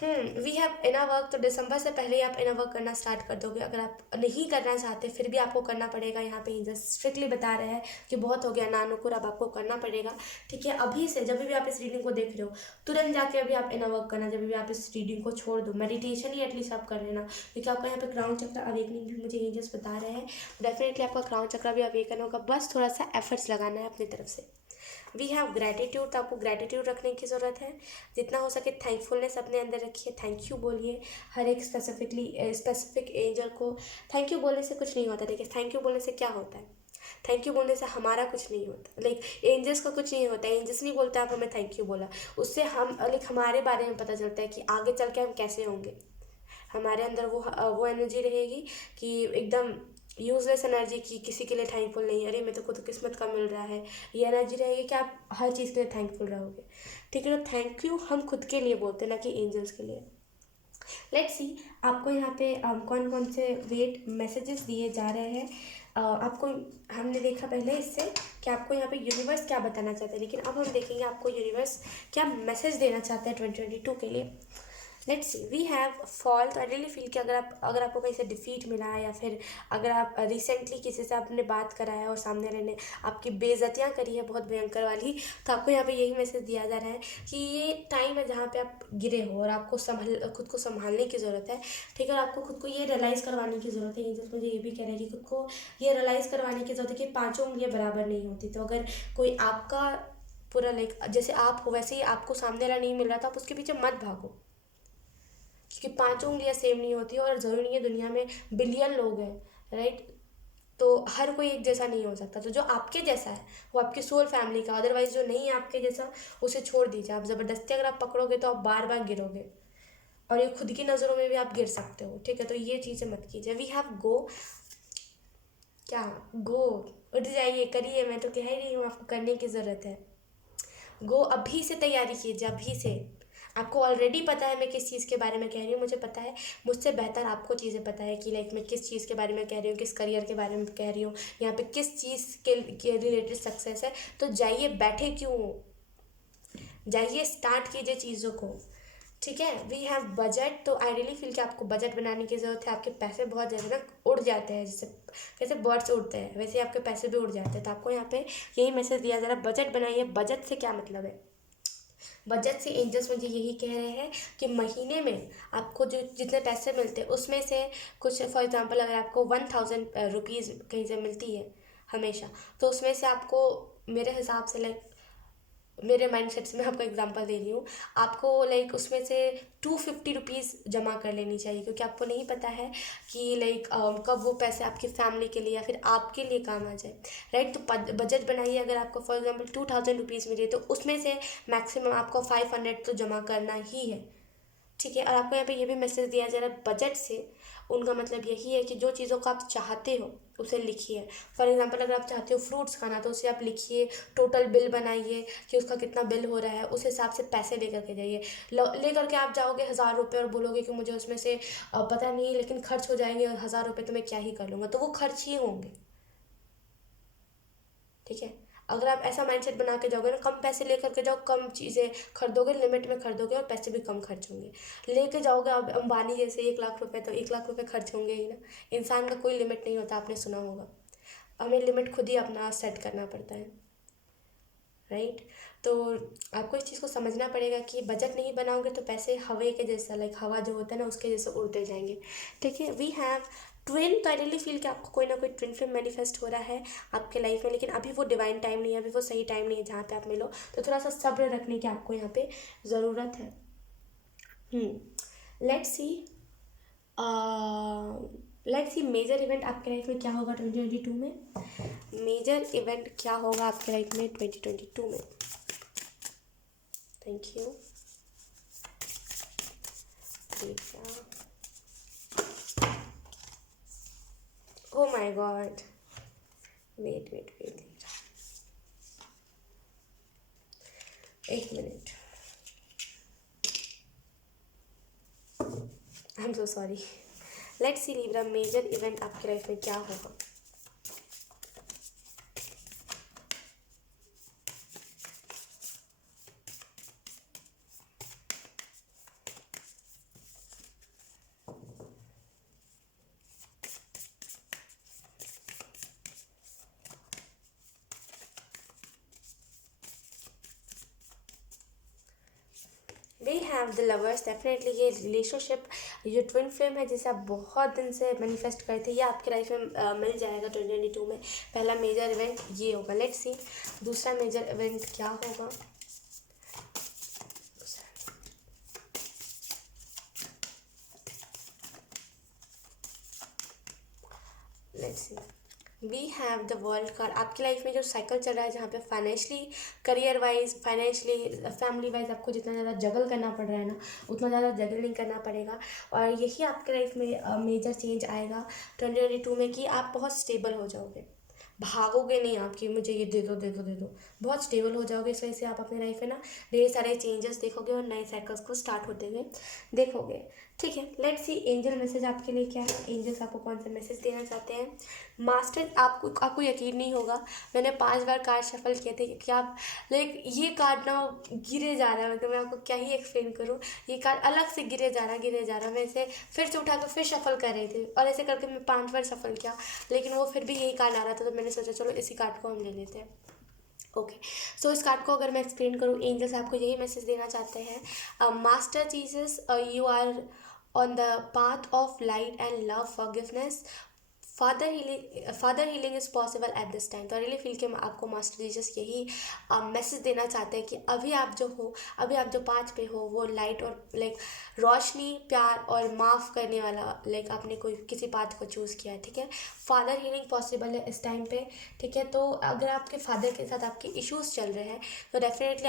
वी हैव इनर वर्क, तो दिसंबर से पहले ही आप इनर वर्क करना स्टार्ट कर दोगे। अगर आप नहीं करना चाहते फिर भी आपको करना पड़ेगा। यहाँ पे एंजल स्ट्रिक्टली बता रहे हैं कि बहुत हो गया नानुकुर, अब आपको करना पड़ेगा। ठीक है, अभी से जब भी आप इस रीडिंग को देख रहे हो तुरंत जाके अभी आप इनर वर्क करना। जब भी आप इस रीडिंग को छोड़ दो, मेडिटेशन ही एटलीस्ट आप कर लेना, क्योंकि आपका यहाँ पे क्राउन चक्र अवेकनिंग भी मुझे एंजल्स बता रहे हैं। डेफिनेटली आपका क्राउन चक्र भी अवेकन होगा, बस थोड़ा सा एफर्ट्स लगाना है अपनी तरफ से। वी हैव ग्रैटिट्यूड, तो आपको ग्रैटिट्यूड रखने की ज़रूरत है। जितना हो सके थैंकफुलनेस अपने अंदर रखिए, थैंक यू बोलिए हर एक स्पेसिफिक एंजल को। थैंक यू बोलने से कुछ नहीं होता, देखिए थैंक यू बोलने से क्या होता है, थैंक यू बोलने से हमारा कुछ नहीं होता, लाइक एंजल्स का कुछ नहीं होता। एंजल्स नहीं बोलते आप हमें थैंक यू बोला, उससे हम लाइक हमारे बारे में पता चलता है कि आगे चल के हम कैसे होंगे। हमारे अंदर वो एनर्जी रहेगी कि एकदम यूजलेस एनर्जी की, किसी के लिए थैंकफुल नहीं, अरे मेरे को तो किस्मत का मिल रहा है, ये एनर्जी रहेगी कि आप हर चीज़ के लिए थैंकफुल रहोगे। ठीक है, तो थैंक यू हम खुद के लिए बोलते हैं, ना कि एंजल्स के लिए। लेट्स सी आपको यहाँ पे कौन कौन से वेट मैसेजेस दिए जा रहे हैं। आपको हमने देखा पहले इससे कि आपको यहाँ पे यूनिवर्स क्या बताना चाहते हैं, लेकिन अब हम देखेंगे आपको यूनिवर्स क्या मैसेज देना चाहते हैं 2022 के लिए। Let's see we have fall, तो आई रियली फील कि अगर आपको कहीं से डिफीट मिला है, या फिर अगर आप रिसेंटली किसी से आपने बात करा है और सामने वाले ने आपकी बेइज्जतियाँ करी है बहुत भयंकर वाली, तो आपको यहाँ पे यही मैसेज दिया जा रहा है कि ये टाइम है जहाँ पे आप गिरे हो और आपको खुद को संभालने की ज़रूरत है। ठीक है, और आपको खुद को ये रियलाइज़ करवाने की ज़रूरत है। एंजल्स मुझे ये भी कह रहे हैं कि खुद को ये रियलाइज़ करवाने की ज़रूरत है कि पाँचों उंगलियाँ बराबर नहीं होती। तो अगर कोई आपका पूरा लाइक जैसे आप हो वैसे ही आपको सामने वाला नहीं मिल रहा, तो आप उसके पीछे मत भागो, क्योंकि पांचों उंगलियां सेम नहीं होती, और ज़रूरी नहीं है दुनिया में बिलियन लोग हैं, राइट। तो हर कोई एक जैसा नहीं हो सकता। तो जो आपके जैसा है वो आपकी सोल फैमिली का, अदरवाइज जो नहीं है आपके जैसा उसे छोड़ दीजिए। आप ज़बरदस्ती अगर आप पकड़ोगे तो आप बार बार गिरोगे, और ये खुद की नज़रों में भी आप गिर सकते हो। ठीक है, तो ये चीज़ें मत कीजिए। वी हैव गो, क्या गो, उठ जाइए, करिए, मैं तो कह ही रही हूँ आपको करने की ज़रूरत है। गो, अभी से तैयारी कीजिए, अभी से। आपको ऑलरेडी पता है मैं किस चीज़ के बारे में कह रही हूँ, मुझे पता है, मुझसे बेहतर आपको चीज़ें पता है कि लाइक मैं किस चीज़ के बारे में कह रही हूँ, किस करियर के बारे में कह रही हूँ, यहाँ पे किस चीज़ के रिलेटेड सक्सेस है। तो जाइए, बैठे क्यों हो, जाइए स्टार्ट कीजिए चीज़ों को। ठीक है, वी हैव बजट, तो आई रियली फील कि आपको बजट बनाने की ज़रूरत है। आपके पैसे बहुत ज़्यादा ना उड़ जाते हैं, जैसे बर्ड्स उड़ते हैं वैसे आपके पैसे भी उड़ जाते हैं। तो आपको यहाँ पे यही मैसेज दिया जा रहा है, बजट बनाइए। बजट से क्या मतलब है, बजट से एंजल्स मुझे यही कह रहे हैं कि महीने में आपको जो जितने पैसे मिलते हैं उसमें से कुछ, फॉर एग्जांपल अगर आपको 1000 रुपीज़ कहीं से मिलती है हमेशा, तो उसमें से आपको, मेरे हिसाब से लाइक मेरे माइंडसेट से मैं आपको एग्जांपल दे रही हूँ, आपको लाइक उसमें से 250 रुपीज़ जमा कर लेनी चाहिए, क्योंकि आपको नहीं पता है कि लाइक कब वो पैसे आपकी फैमिली के लिए या फिर आपके लिए काम आ जाए, राइट। तो बजट बनाइए। अगर आपको फॉर एग्जांपल 2000 रुपीज़ मिले तो उसमें से मैक्सिमम आपको 500 तो जमा करना ही है। ठीक है, और आपको यहाँ पे ये भी मैसेज दिया जा रहा है बजट से, उनका मतलब यही है कि जो चीज़ों को आप चाहते हो उसे लिखिए। फॉर एग्जांपल अगर आप चाहते हो फ्रूट्स खाना तो उसे आप लिखिए, टोटल बिल बनाइए कि उसका कितना बिल हो रहा है, उस हिसाब से पैसे लेकर के जाइए। लेकर के आप जाओगे 1000 रुपये और बोलोगे कि मुझे उसमें से पता नहीं लेकिन खर्च हो जाएंगे 1000 रुपये, तो मैं क्या ही कर लूँगा, तो वो खर्च ही होंगे। ठीक है, अगर आप ऐसा माइंडसेट बना के जाओगे ना, कम पैसे लेकर के जाओ, कम चीज़ें खरीदोगे, लिमिट में खरीदोगे और पैसे भी कम खर्च होंगे। लेके जाओगे अब अंबानी जैसे 1 लाख रुपए, तो 1 लाख रुपए खर्च होंगे ही ना। इंसान का कोई लिमिट नहीं होता, आपने सुना होगा। हमें लिमिट खुद ही अपना सेट करना पड़ता है, राइट। तो आपको इस चीज़ को समझना पड़ेगा कि बजट नहीं बनाओगे तो पैसे हवा के जैसा, लाइक हवा जो होता है ना उसके जैसे उड़ते जाएंगे। ठीक है, वी हैव ट्विन, तो आई रियली फील कि आपको कोई ना कोई ट्विन फ्लेम मैनिफेस्ट हो रहा है आपके लाइफ में, लेकिन अभी वो डिवाइन टाइम नहीं है, अभी वो सही टाइम नहीं है जहाँ पे आप मिलो। तो थोड़ा सा सब्र रखने की आपको यहाँ पे ज़रूरत है। Let's see, let's see major event आपके लाइफ में क्या होगा 2022 में। मेजर इवेंट क्या होगा आपके लाइफ में 2022 में। Thank you. Oh my god, wait wait wait, एक minute, I am so sorry. Let's see Libra, major event आपकी लाइफ में क्या होगा। We have the lovers, definitely ये रिलेशनशिप, ये ट्विन फ्लेम है जिसे आप बहुत दिन से मैनिफेस्ट करते हैं, ये आपकी लाइफ में मिल जाएगा 2022 में। पहला मेजर इवेंट ये होगा। लेट्स सी दूसरा मेजर इवेंट क्या होगा। Let's see, we have the world card. आपकी लाइफ में जो साइकिल चल रहा है जहाँ पे financially, career wise, financially, family wise आपको जितना ज़्यादा जगल करना पड़ रहा है ना, उतना ज़्यादा जगल नहीं करना पड़ेगा। और यही आपकी लाइफ में मेजर चेंज आएगा 2022 में कि आप बहुत स्टेबल हो जाओगे, भागोगे नहीं आपकी मुझे ये दे दो दे दो दे दो, बहुत स्टेबल हो जाओगे। इस वजह से आप अपनी लाइफ में ना ढेर सारे चेंजेस देखोगे और नए साइकिल्स को स्टार्ट होते हुए देखोगे। ठीक है, लेट्स सी एंजल मैसेज आपके लिए क्या है। एंजल्स आपको कौन सा मैसेज देना चाहते हैं। मास्टर, आपको यकीन नहीं होगा, मैंने 5 बार कार्ड शफल किए थे कि आप लाइक ये कार्ड ना गिरे जा रहा है, मतलब मैं आपको क्या ही एक्सप्लेन करूँ, ये कार्ड अलग से गिरे जा रहा, मैं इसे फिर से उठा कर फिर शफल कर रही थी और ऐसे करके मैं 5 बार शफल किया, लेकिन वो फिर भी यही कार्ड आ रहा था। तो मैंने सोचा चलो इसी कार्ड को हम ले लेते हैं। ओके, सो इस कार्ड को अगर मैं एक्सप्लेन करूँ, एंजल्स आपको यही मैसेज देना चाहते हैं। Master Jesus, you are on the path of light and love, forgiveness, father healing is possible at this time. तो रियली फील के आपको मास्टर जीसस यही मैसेज देना चाहते हैं कि अभी आप जो पाथ पे हो वो लाइट और लाइक रोशनी, प्यार और माफ़ करने वाला, लाइक आपने कोई किसी पाथ को चूज़ किया है। ठीक है, फादर हीलिंग पॉसिबल है इस टाइम पे। ठीक है, तो अगर आपके फादर के साथ आपके इश्यूज़ चल रहे हैं तो डेफिनेटली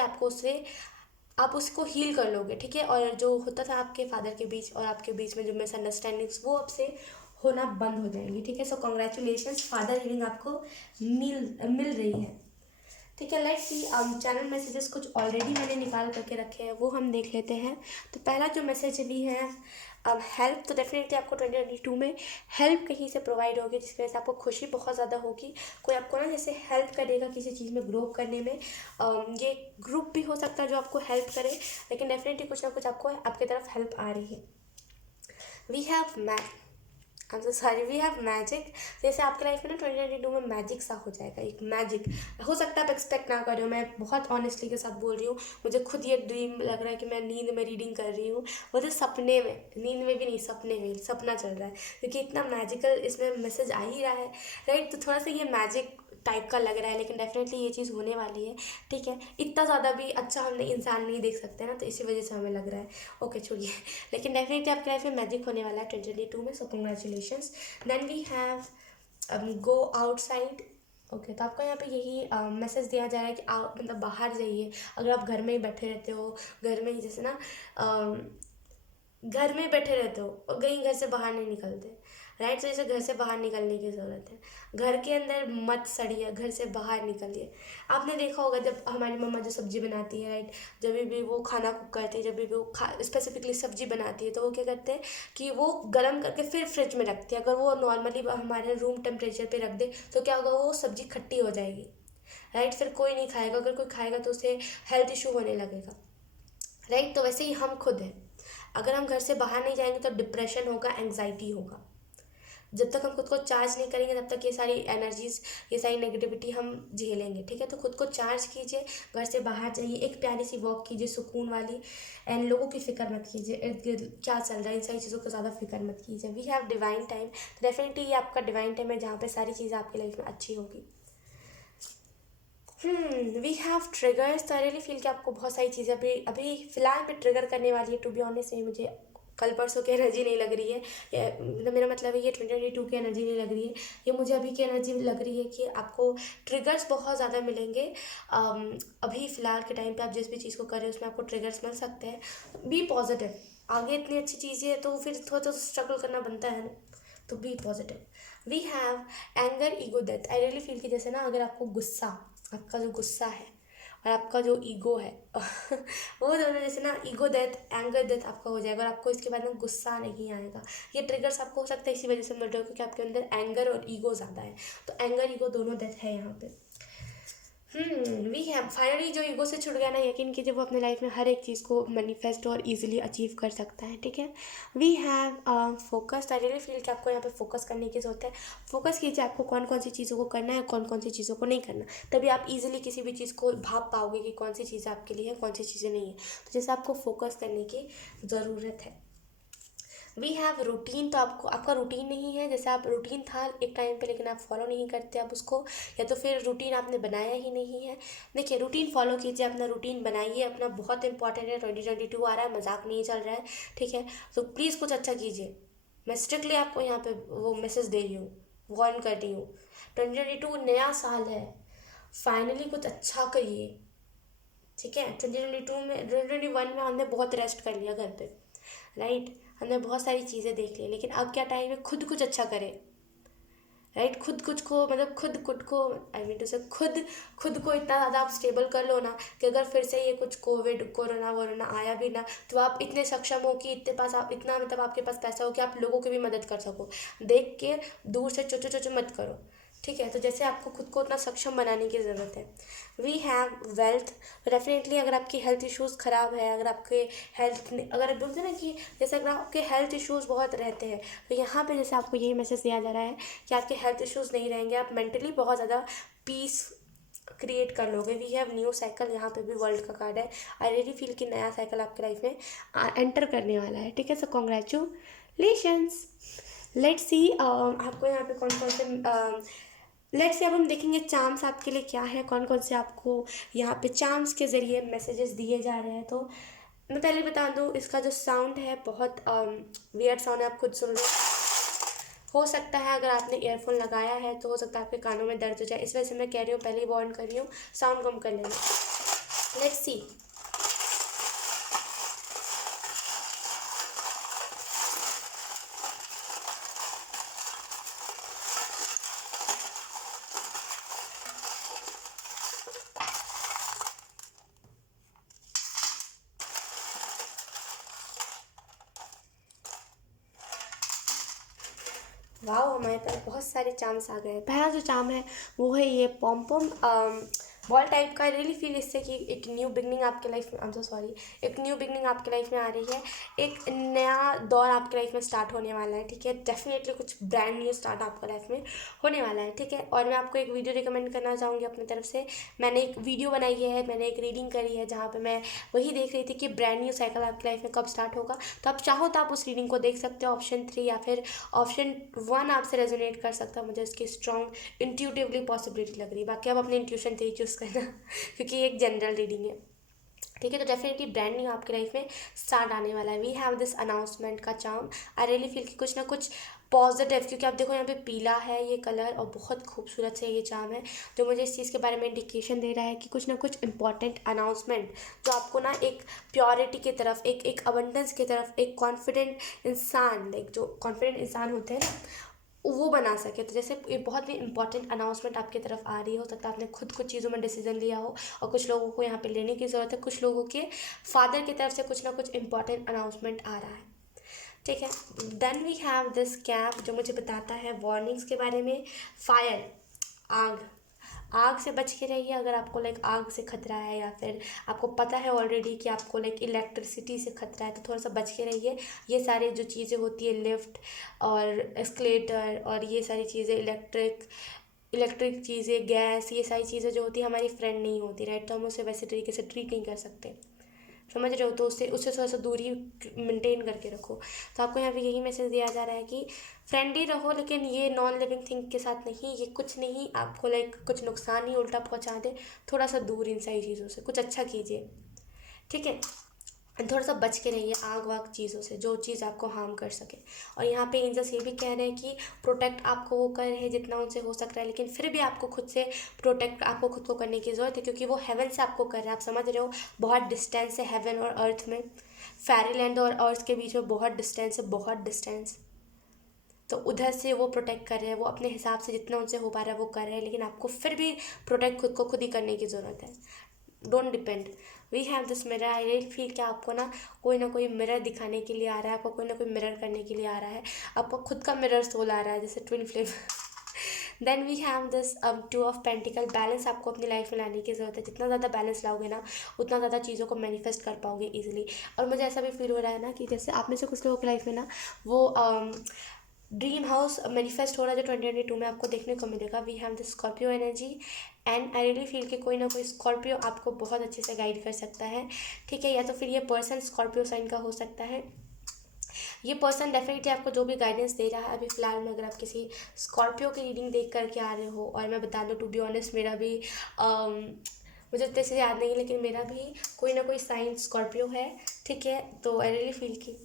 आप उसको हील कर लोगे। ठीक है, और जो होता था आपके फादर के बीच और आपके बीच में जो मिसअंडरस्टैंडिंग्स, वो अब से होना बंद हो जाएंगी। ठीक है, सो कॉन्ग्रेचुलेशंस, फादर हीलिंग आपको मिल रही है। ठीक है, लेट्स सी चैनल मैसेजेस कुछ ऑलरेडी मैंने निकाल करके रखे हैं, वो हम देख लेते हैं। तो पहला जो मैसेज भी है हेल्प, तो डेफिनेटली आपको 2022 में हेल्प कहीं से प्रोवाइड होगी जिसकी वजह से आपको खुशी बहुत ज़्यादा होगी। कोई आपको ना जैसे हेल्प करेगा किसी चीज़ में ग्रो करने में। ये ग्रुप भी हो सकता है जो आपको हेल्प करे, लेकिन डेफिनेटली कुछ ना कुछ आपको आपकी तरफ हेल्प आ रही है। We have we have magic, जैसे आपके लाइफ में ना 2022 में मैजिक सा हो जाएगा। एक मैजिक हो सकता है आप एक्सपेक्ट ना कर रहे हो, मैं बहुत ऑनेस्टली के साथ बोल रही हूँ, मुझे खुद ये ड्रीम लग रहा है कि मैं नींद में रीडिंग कर रही हूँ, मुझे सपने में, नींद में भी नहीं, सपने में सपना चल रहा है, क्योंकि इतना मैजिकल इसमें मैसेज आ ही रहा है। राइट, तो थोड़ा सा ये मैजिक टाइप का लग रहा है, लेकिन डेफिनेटली ये चीज़ होने वाली है। ठीक है, इतना ज़्यादा भी अच्छा हमने इंसान नहीं देख सकते ना, तो इसी वजह से हमें लग रहा है। ओके छोड़िए, लेकिन डेफिनेटली आपकी लाइफ में मैजिक होने वाला है 2022 में, so congratulations. Then we have go outside. Okay, तो आपको यहाँ पे यही मैसेज दिया जा रहा है कि आप मतलब बाहर जाइए। अगर आप घर में ही बैठे रहते हो, घर में ही जैसे ना घर में बैठे रहते हो और कहीं घर से बाहर नहीं निकलते, राइट, तो जैसे घर से बाहर निकलने की ज़रूरत है। घर के अंदर मत सड़िए, घर से बाहर निकलिए। आपने देखा होगा जब हमारी मम्मा जो सब्ज़ी बनाती है, राइट, जब भी वो खाना कुक करती है, जब भी वो स्पेसिफिकली सब्ज़ी बनाती है, तो वो क्या करते हैं कि वो गर्म करके फिर फ्रिज में रखती है। अगर वो नॉर्मली हमारे रूम टेम्परेचर पर रख दे तो क्या होगा, वो सब्ज़ी खट्टी हो जाएगी, राइट, फिर कोई नहीं खाएगा, अगर कोई खाएगा तो उसे हेल्थ इशू होने लगेगा। राइट, तो वैसे ही हम खुद हैं, अगर हम घर से बाहर नहीं जाएंगे तो डिप्रेशन होगा, एंग्जाइटी होगा। जब तक हम खुद को चार्ज नहीं करेंगे तब तक ये सारी एनर्जीज, ये सारी नेगेटिविटी हम झेलेंगे। ठीक है, तो खुद को चार्ज कीजिए, घर से बाहर जाइए, एक प्यारी सी वॉक कीजिए सुकून वाली, एंड लोगों की फिक्र मत कीजिए, इर्द गिर्द क्या चल रहा है इन सारी चीज़ों को ज़्यादा फिक्र मत कीजिए। वी हैव डिवाइन टाइम, तो डेफिनेटली ये आपका डिवाइन टाइम है जहाँ पे सारी चीज़ें आपकी लाइफ में अच्छी होगी। वी हैव ट्रिगर्स, तो आई रियली फील कि आपको बहुत सारी चीज़ें अभी अभी फ़िलहाल पे ट्रिगर करने वाली है। टू बी ऑनेस्ट, मुझे कल परसों की एनर्जी नहीं लग रही है, मतलब मेरा मतलब है ये 2022 की एनर्जी नहीं लग रही है, ये मुझे अभी की एनर्जी लग रही है कि आपको ट्रिगर्स बहुत ज़्यादा मिलेंगे। अभी फ़िलहाल के टाइम पे आप जिस भी चीज़ को कर रहे हो उसमें आपको ट्रिगर्स मिल सकते हैं। बी पॉजिटिव, आगे इतनी अच्छी चीज़ें है तो फिर थोड़ा तो स्ट्रगल करना बनता है ना, तो be positive. We have anger ego death. I really feel कि जैसे ना अगर आपको गुस्सा, आपका जो गुस्सा है और आपका जो ईगो है वो दोनों जैसे ना ईगो डेथ एंगर डेथ आपका हो जाएगा और आपको इसके बाद में गुस्सा नहीं आएगा। ये ट्रिगर्स आपको हो सकता है इसी वजह से मिल रहे हो क्योंकि आपके अंदर एंगर और ईगो ज़्यादा है। तो एंगर ईगो दोनों डेथ है यहाँ पे। वी हैव फाइनली जो ईगो से छुट गया ना, यकीन कीजिए वो अपने लाइफ में हर एक चीज़ को मैनिफेस्ट और इजीली अचीव कर सकता है। ठीक है, we have focus. I really feel कि आपको यहाँ पे फोकस करने की जरूरत है। फोकस कीजिए आपको कौन कौन सी चीज़ों को करना है, कौन कौन सी चीज़ों को नहीं करना, तभी आप इजीली किसी भी चीज़ को भाप पाओगे कि कौन सी चीज़ आपके लिए है, कौन सी चीज़ें नहीं है। तो जैसे आपको फोकस करने की ज़रूरत है। We have routine. तो आपको आपका रूटीन नहीं है, जैसे आप रूटीन था एक टाइम पे लेकिन आप फॉलो नहीं करते अब उसको, या तो फिर रूटीन आपने बनाया ही नहीं है। देखिए रूटीन फॉलो कीजिए, अपना रूटीन बनाइए, अपना बहुत इंपॉर्टेंट है। 2022 आ रहा है, मजाक नहीं चल रहा है। ठीक है, तो प्लीज़ कुछ अच्छा कीजिए। मैं स्ट्रिक्टली आपको यहाँ पे वो मैसेज दे रही हूँ, वार्न कर रही हूँ। 2022 नया साल है, फाइनली कुछ अच्छा करिए। ठीक है, 2021 में हमने बहुत रेस्ट कर लिया घर पे, राइट, हमने बहुत सारी चीज़ें देख ली, लेकिन अब क्या टाइम है खुद कुछ अच्छा करें। राइट, खुद कुछ को मतलब खुद को आई मीन टू से खुद को इतना ज़्यादा आप स्टेबल कर लो ना कि अगर फिर से ये कुछ कोविड कोरोना वोरोना आया भी ना तो आप इतने सक्षम हो कि इतने पास आप इतना मतलब आपके पास पैसा हो कि आप लोगों की भी मदद कर सको। देख के दूर से चुचो चुचो मत करो। ठीक है, तो जैसे आपको खुद को उतना सक्षम बनाने की ज़रूरत है। We have wealth. डेफिनेटली अगर आपकी हेल्थ इश्यूज़ ख़राब है, अगर आपके हेल्थ अगर बोलते हैं ना कि जैसे अगर आपके हेल्थ इश्यूज़ बहुत रहते हैं तो यहाँ पे जैसे आपको यही मैसेज दिया जा रहा है कि आपके हेल्थ इश्यूज़ नहीं रहेंगे, आप मेंटली बहुत ज़्यादा पीस क्रिएट कर लोगे। We have new cycle. यहाँ पे भी वर्ल्ड का कार्ड है। आई रियली फील कि नया साइकिल आपके लाइफ में एंटर करने वाला है। ठीक है, सो कॉन्ग्रेचुलेशंस। लेट्स सी आपको यहाँ पे कौन कौन से लेट्स से अब हम देखेंगे चार्म्स आपके लिए क्या है, कौन कौन से आपको यहाँ पे चार्म्स के ज़रिए मैसेजेस दिए जा रहे हैं। तो मैं पहले बता दूँ इसका जो साउंड है बहुत वियर्ड साउंड है, आप खुद सुन लो। हो सकता है अगर आपने ईयरफोन लगाया है तो हो सकता है आपके कानों में दर्द हो जाए, इस वजह से मैं कह रही हूँ, पहले ही वार्न कर रही हूँ, साउंड कम कर लेना। Let's see. वाह, हमारे पास बहुत सारे चार्म्स आ गए हैं। पहला जो चार्म है वो है ये पॉम पॉम बॉल टाइप का। रियली फील इससे कि एक न्यू बिगनिंग आपके लाइफ में, आई एम सो सॉरी, एक न्यू बिगनिंग आपके लाइफ में आ रही है, एक नया दौर आपके लाइफ में स्टार्ट होने वाला है। ठीक है, डेफिनेटली कुछ ब्रांड न्यू स्टार्ट आपके लाइफ में होने वाला है। ठीक है, और मैं आपको एक वीडियो रिकमेंड करना चाहूँगी अपनी तरफ से। मैंने एक वीडियो बनाई है, मैंने एक रीडिंग करी है जहाँ पर मैं वही देख रही थी कि ब्रांड न्यू साइकिल आपकी लाइफ में कब स्टार्ट होगा। तो आप चाहो तो आप उस रीडिंग को देख सकते हो। ऑप्शन 3 या फिर ऑप्शन 1 आपसे रेजोनेट कर सकता है, मुझे इसकी स्ट्रॉन्ग इंट्यूटिवली पॉसिबिलिटी लग रही है। बाकी आप अपने इंट्यूशन से ही चूज़ करना क्योंकि ये एक जनरल रीडिंग है। ठीक है, तो डेफिनेटली ब्रांडिंग आपके लाइफ में स्टार्ट आने वाला है। वी हैव दिस अनाउंसमेंट का चार्म। आई रियली फील कि कुछ ना कुछ पॉजिटिव, क्योंकि आप देखो यहाँ पे पीला है ये कलर और बहुत खूबसूरत से ये चार्म है जो मुझे इस चीज़ के बारे में इंडिकेशन दे रहा है कि कुछ ना कुछ इंपॉर्टेंट अनाउंसमेंट जो आपको ना एक प्योरिटी की तरफ, एक अबंडेंस की तरफ, एक कॉन्फिडेंट इंसान, लाइक जो कॉन्फिडेंट इंसान होते हैं ना वो बना सके। तो जैसे ये बहुत ही इंपॉर्टेंट अनाउंसमेंट आपकी तरफ आ रही है। हो सकता है आपने खुद कुछ चीज़ों में डिसीजन लिया हो और कुछ लोगों को यहाँ पे लेने की ज़रूरत है। कुछ लोगों के फादर की तरफ से कुछ ना कुछ इंपॉर्टेंट अनाउंसमेंट आ रहा है। ठीक है, then we have this cap जो मुझे बताता है वार्निंग्स के बारे में। फायर, आग, आग से बच के रहिए। अगर आपको लाइक आग से खतरा है या फिर आपको पता है ऑलरेडी कि आपको लाइक इलेक्ट्रिसिटी से खतरा है तो थोड़ा सा बच के रहिए। ये सारी जो चीज़ें होती है, लिफ्ट और एस्केलेटर और ये सारी चीज़ें, इलेक्ट्रिक चीज़ें, गैस, ये सारी चीज़ें जो होती है हमारी फ्रेंड नहीं होती, राइट। तो हम उसे वैसे तरीके से ट्रीट नहीं कर सकते, समझ रहे हो। तो उससे उससे थोड़ा सा दूरी मेंटेन करके रखो। तो आपको यहाँ पे यही मैसेज दिया जा रहा है कि फ्रेंडली रहो, लेकिन ये नॉन लिविंग थिंग के साथ नहीं, ये कुछ नहीं आपको लाइक कुछ नुकसान ही उल्टा पहुँचा दे। थोड़ा सा दूर इन सारी चीज़ों से, कुछ अच्छा कीजिए। ठीक है, थोड़ा सा बच के रहिए आग वाग चीज़ों से, जो चीज़ आपको हार्म कर सके। और यहाँ पे एंजल्स ये भी कह रहे हैं कि प्रोटेक्ट आपको वो कर रहे हैं जितना उनसे हो सकता है, लेकिन फिर भी आपको खुद से प्रोटेक्ट आपको खुद को करने की ज़रूरत है, क्योंकि वो हेवन से आपको कर रहे हैं। आप समझ रहे हो, बहुत डिस्टेंस है हेवन और अर्थ में, फेरीलैंड और अर्थ के बीच में बहुत डिस्टेंस है, बहुत डिस्टेंस। तो उधर से वो प्रोटेक्ट कर रहे हैं, वो अपने हिसाब से जितना उनसे हो पा रहा है वो कर रहे हैं, लेकिन आपको फिर भी प्रोटेक्ट खुद को खुद ही करने की ज़रूरत है। Don't depend. We have this mirror, I really feel कि आपको ना कोई मिरर दिखाने के लिए आ रहा है, आपको कोई ना कोई मिरर करने के लिए आ रहा है, आपको खुद का मिरर सोल आ रहा है, जैसे twin flame. Then we have this two of pentacle, balance आपको अपनी लाइफ में लाने की ज़रूरत है। जितना ज़्यादा बैलेंस लाओगे ना, उतना ज़्यादा चीज़ों को मैनिफेस्ट कर पाओगे ईजिली। और मुझे ऐसा भी फील हो रहा है ना कि जैसे आप में से कुछ लोगों की लाइफ में ना वो ड्रीम हाउस मैनिफेस्ट हो रहा है जो 2022 में आपको देखने को मिलेगा। We have the Scorpio energy and I really feel कि कोई ना कोई स्कॉर्पियो आपको बहुत अच्छे से गाइड कर सकता है, ठीक है। या तो फिर ये पर्सन स्कॉर्पियो साइन का हो सकता है। ये पर्सन डेफिनेटली आपको जो भी गाइडेंस दे रहा है अभी फ़िलहाल में, अगर आप किसी स्कॉर्पियो की रीडिंग देख करके आ रहे हो, और मैं बता दूँ टू बी ऑनेस्ट मेरा भी मुझे इतने से याद नहीं है, लेकिन मेरा भी कोई ना कोई साइन स्कॉर्पियो है, ठीक है। तो आई रियली फील कि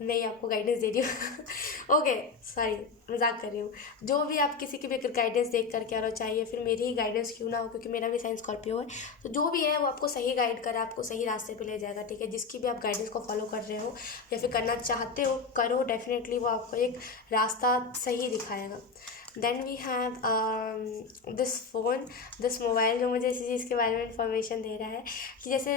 नहीं आपको गाइडेंस दे रही हूँ। ओके सॉरी, मजाक कर रही हूँ। जो भी आप किसी की भी अगर गाइडेंस देख करके आ रहे हो, चाहिए फिर मेरी ही गाइडेंस क्यों ना हो, क्योंकि मेरा भी साइन स्कॉर्पियो है, तो जो भी है वो आपको सही गाइड करा, आपको सही रास्ते पे ले जाएगा, ठीक है। जिसकी भी आप गाइडेंस को फॉलो कर रहे हो या फिर करना चाहते हो, करो, डेफिनेटली वो आपको एक रास्ता सही दिखाएगा। Then we have this phone, this mobile, जो मुझे इसी चीज़ के बारे में इंफॉर्मेशन दे रहा है कि जैसे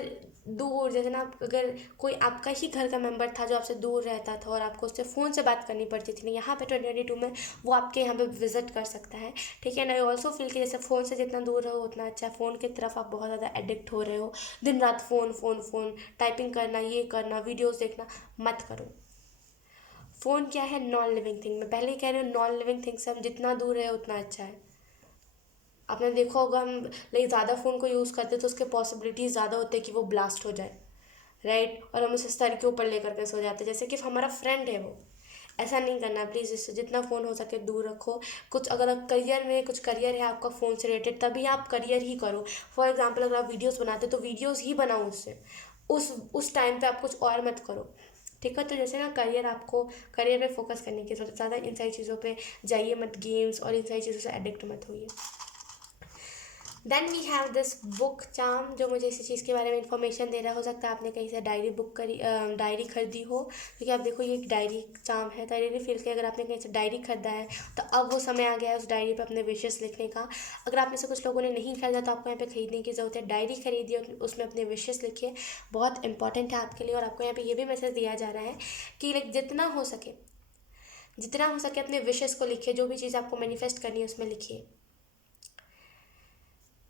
दूर, जैसे ना अगर कोई आपका ही घर का मेंबर था जो आपसे दूर रहता था और आपको उससे फ़ोन से बात करनी पड़ती थी ना, यहाँ पे 2022 में वो आपके यहाँ पे विजिट कर सकता है, ठीक है। एंड आई ऑल्सो फील कि जैसे फ़ोन से जितना दूर रहो उतना अच्छा। फ़ोन की तरफ आप बहुत ज़्यादा एडिक्ट हो रहे हो, दिन रात फ़ोन फ़ोन फ़ोन, टाइपिंग करना, ये करना, वीडियोज़ देखना, मत करो। फ़ोन क्या है, नॉन लिविंग थिंग। मैं पहले ही कह रही हूँ, नॉन लिविंग थिंग से हम जितना दूर रहे उतना अच्छा है। आपने देखा होगा हम लाइक ज़्यादा फ़ोन को यूज़ करते तो उसके पॉसिबिलिटीज़ ज़्यादा होते हैं कि वो ब्लास्ट हो जाए, राइट। और हम उसे सर के ऊपर लेकर के सो जाते हैं, जैसे कि हमारा फ्रेंड है वो। ऐसा नहीं करना प्लीज़, इससे जितना फ़ोन हो सके दूर रखो। कुछ अगर आप करियर में कुछ करियर है आपका फ़ोन से रिलेटेड, तभी आप करियर ही करो। फॉर एग्जांपल अगर आप वीडियोस बनाते तो वीडियोस ही बनाओ उससे, उस टाइम पे आप कुछ और मत करो, ठीक है। तो जैसे ना करियर, आपको करियर पे फोकस करने की ज़रूरत, ज़्यादा इन सारी चीज़ों पे जाइए मत, गेम्स और इन सारी चीज़ों से एडिक्ट मत होइए। Then we have this book charm, जो मुझे इसी चीज़ के बारे में इंफॉर्मेशन दे रहा। हो सकता है आपने कहीं से डायरी खरीदी हो, क्योंकि आप देखो ये एक डायरी चार्म है। तो आई रियली फील कि अगर आपने कहीं से डायरी खरीदा है तो अब वो समय आ गया है उस डायरी पे अपने विशेस लिखने का। अगर आप में से कुछ लोगों ने नहीं खरीदा तो आपको यहाँ पे खरीदने की ज़रूरत है। डायरी खरीदिए, उसमें अपने विशेस लिखिए, बहुत इंपॉर्टेंट है आपके लिए। और आपको यहाँ पे ये भी मैसेज दिया जा रहा है कि लाइक जितना हो सके अपने विशेस को लिखिए, जो भी चीज़ आपको मैनिफेस्ट करनी है उसमें लिखिए,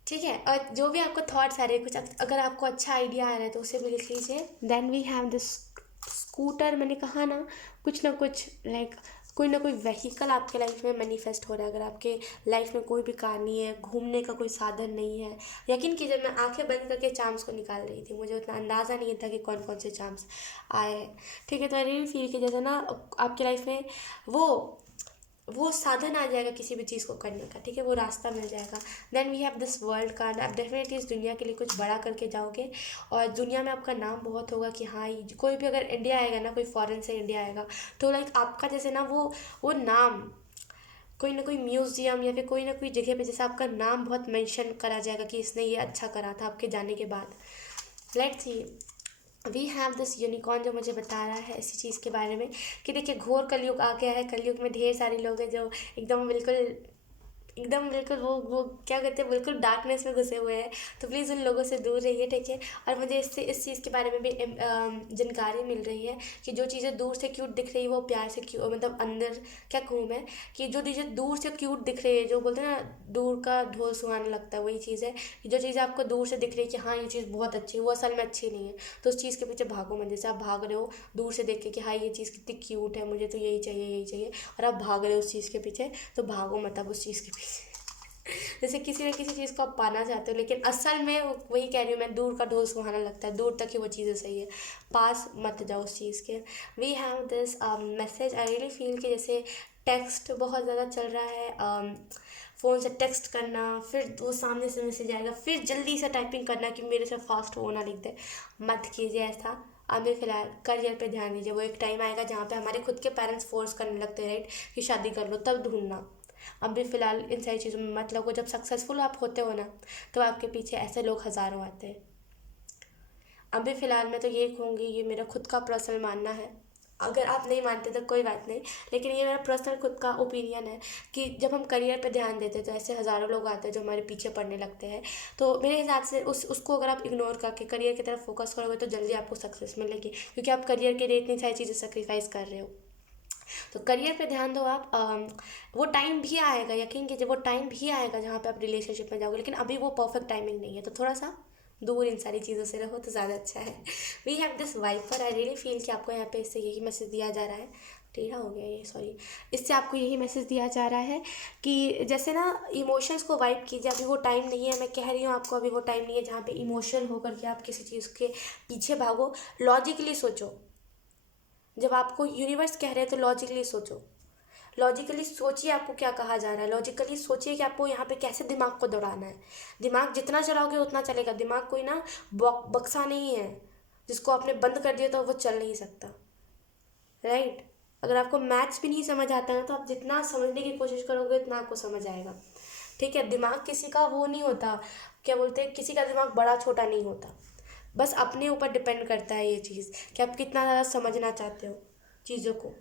ठीक है। और जो भी आपको थॉट्स आ रहे हैं, कुछ अगर आपको अच्छा आइडिया आ रहा है तो उसे भी लिख लीजिए। Then we have this scooter, मैंने कहा ना कुछ ना कुछ लाइक कोई ना कोई व्हीकल आपके लाइफ में मैनिफेस्ट हो रहा है। अगर आपके लाइफ में कोई भी कार नहीं है, घूमने का कोई साधन नहीं है, यकीन कीजिए मैं आंखें बंद करके चार्म्स को निकाल रही थी, मुझे उतना अंदाज़ा नहीं था कि कौन कौन से चार्म्स आए हैं, ठीक है। तो आई रियली फील कि जैसे ना आपकी लाइफ में वो साधन आ जाएगा किसी भी चीज़ को करने का, ठीक है, वो रास्ता मिल जाएगा। Then we have this world card, आप डेफिनेटली इस दुनिया के लिए कुछ बड़ा करके जाओगे और दुनिया में आपका नाम बहुत होगा कि हाँ, कोई भी अगर इंडिया आएगा ना, कोई फॉरेन से इंडिया आएगा तो लाइक आपका जैसे ना वो नाम कोई ना कोई म्यूज़ियम या फिर कोई ना कोई जगह पे जैसे आपका नाम बहुत मेंशन करा जाएगा कि इसने ये अच्छा करा था आपके जाने के बाद। Let's see, we have this unicorn, जो मुझे बता रहा है इसी चीज़ के बारे में कि देखिए घोर कलयुग आ गया है। कलयुग में ढेर सारे लोग हैं जो एकदम बिल्कुल वो क्या कहते हैं, बिल्कुल डार्कनेस में घुसे हुए हैं। तो प्लीज़ उन लोगों से दूर रहिए, ठीक है। और मुझे इससे इस चीज़ के बारे में भी जानकारी मिल रही है कि जो चीज़ें दूर से क्यूट दिख रही है वो प्यार से क्यूट, मतलब अंदर क्या कहूँ मैं, कि जो चीज़ें दूर से क्यूट दिख रही है, जो बोलते हैं ना दूर का ढोल सुहाना लगता है, वही चीज़ है कि जो चीज़ें आपको दूर से दिख रही है कि हाँ ये चीज़ बहुत अच्छी है, वो असल में अच्छी नहीं है। तो उस चीज़ के पीछे भागो मत। जैसे आप भाग रहे हो दूर से देख के कि हाँ ये चीज़ कितनी क्यूट है, मुझे तो यही चाहिए, और आप भाग रहे हो उस चीज़ के पीछे, तो भागो मत आप उस चीज़ के पीछे। जैसे किसी न किसी चीज़ को आप पाना चाहते हो, लेकिन असल में वही कह रही हूँ मैं, दूर का ढोल सुहाना लगता है, दूर तक ही वो चीज़ें सही है, पास मत जाओ उस चीज़ के। We have this message, I really feel कि जैसे टेक्स्ट बहुत ज़्यादा चल रहा है, फ़ोन से टेक्स्ट करना, फिर वो सामने से मैसेज आएगा, फिर जल्दी से टाइपिंग करना कि मेरे से फास्ट वो ना लिख दे, मत कीजिए ऐसा। अभी फ़िलहाल करियर पे ध्यान दीजिए। वो एक टाइम आएगा जहाँ पे हमारे खुद के पेरेंट्स फोर्स करने लगते हैं, राइट, कि शादी कर लो, तब ढूंढना। अभी फ़िलहाल इन सारी चीज़ों में मत लगो। जब सक्सेसफुल आप होते हो ना, तो आपके पीछे ऐसे लोग हज़ारों आते हैं। अभी फ़िलहाल मैं तो ये कहूँगी, ये मेरा खुद का पर्सनल मानना है, अगर आप नहीं मानते तो कोई बात नहीं, लेकिन ये मेरा पर्सनल खुद का ओपिनियन है कि जब हम करियर पे ध्यान देते हैं तो ऐसे हज़ारों लोग आते हैं जो हमारे पीछे पड़ने लगते हैं। तो मेरे हिसाब से उसको अगर आप इग्नोर करके करियर की तरफ फोकस करोगे तो जल्दी आपको सक्सेस मिलेगी, क्योंकि आप करियर के लिए इतनी सारी चीज़ें सेक्रीफाइस कर रहे हो। तो करियर पे ध्यान दो आप। वो टाइम भी आएगा, यकीन कीजिए वो टाइम भी आएगा जहाँ पे आप रिलेशनशिप में जाओगे, लेकिन अभी वो परफेक्ट टाइमिंग नहीं है, तो थोड़ा सा दूर इन सारी चीज़ों से रहो तो ज़्यादा अच्छा है। We have this wiper, I really feel कि आपको यहाँ पे इससे यही मैसेज दिया जा रहा है, टेढ़ा हो गया ये, सॉरी। इससे आपको यही मैसेज दिया जा रहा है कि जैसे ना इमोशंस को वाइप कीजिए, अभी वो टाइम नहीं है, मैं कह रही हूँ आपको अभी वो टाइम नहीं है जहाँ पे इमोशनल होकर के आप किसी चीज़ के पीछे भागो। लॉजिकली सोचो, जब आपको यूनिवर्स कह रहे हैं तो लॉजिकली सोचो, लॉजिकली सोचिए आपको क्या कहा जा रहा है, लॉजिकली सोचिए कि आपको यहाँ पे कैसे दिमाग को दौड़ाना है। दिमाग जितना चलाओगे उतना चलेगा, दिमाग कोई ना बक्सा नहीं है जिसको आपने बंद कर दिया तो वो चल नहीं सकता, राइट। अगर आपको मैथ्स भी नहीं समझ आता है तो आप जितना समझने की कोशिश करोगे उतना आपको समझ आएगा, ठीक है। दिमाग किसी का वो नहीं होता, क्या बोलते हैं, किसी का दिमाग बड़ा छोटा नहीं होता, बस अपने ऊपर डिपेंड करता है ये चीज़ कि आप कितना ज़्यादा समझना चाहते हो चीज़ों को।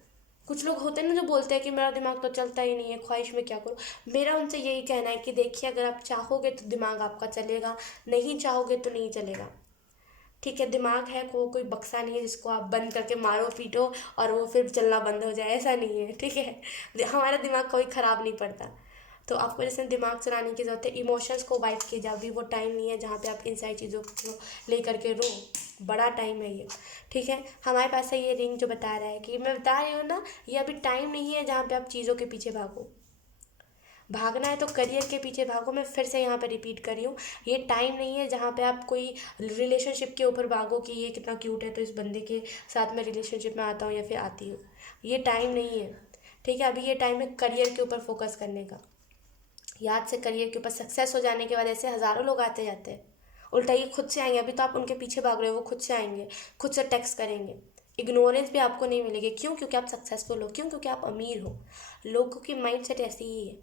कुछ लोग होते हैं ना जो बोलते हैं कि मेरा दिमाग तो चलता ही नहीं है, ख्वाहिश में क्या करूँ। मेरा उनसे यही कहना है कि देखिए, अगर आप चाहोगे तो दिमाग आपका चलेगा, नहीं चाहोगे तो नहीं चलेगा, ठीक है। दिमाग है कोई बक्सा नहीं है जिसको आप बंद करके मारो पीटो और वो फिर चलना बंद हो जाए, ऐसा नहीं है, ठीक है। हमारा दिमाग कोई ख़राब नहीं पड़ता। तो आपको जैसे दिमाग चलाने की ज़रूरत है, इमोशंस को वाइप किए जाओ, अभी वो टाइम नहीं है जहाँ पे आप इन सारी चीज़ों को लेकर के रो, बड़ा टाइम है ये, ठीक है। हमारे पास है ये रिंग जो बता रहा है कि मैं बता रही हूँ ना, ये अभी टाइम नहीं है जहाँ पे आप चीज़ों के पीछे भागो। भागना है तो करियर के पीछे भागो, मैं फिर से यहाँ पे रिपीट कर रही हूँ, ये टाइम नहीं है जहाँ पे आप कोई रिलेशनशिप के ऊपर भागो कि ये कितना क्यूट है तो इस बंदे के साथ मैं रिलेशनशिप में आता हूँ या फिर आती हूँ, ये टाइम नहीं है, ठीक है। अभी ये टाइम है करियर के ऊपर फोकस करने का। याद से करियर के ऊपर सक्सेस हो जाने के बाद ऐसे हज़ारों लोग आते जाते हैं, उल्टा ये खुद से आएंगे, अभी तो आप उनके पीछे भाग रहे हो, वो खुद से आएंगे, खुद से टेक्स्ट करेंगे। इग्नोरेंस भी आपको नहीं मिलेगी, क्यों? क्योंकि आप सक्सेसफुल हो, क्यों? क्योंकि आप अमीर हो। लोगों की माइंड सेट ऐसी ही है,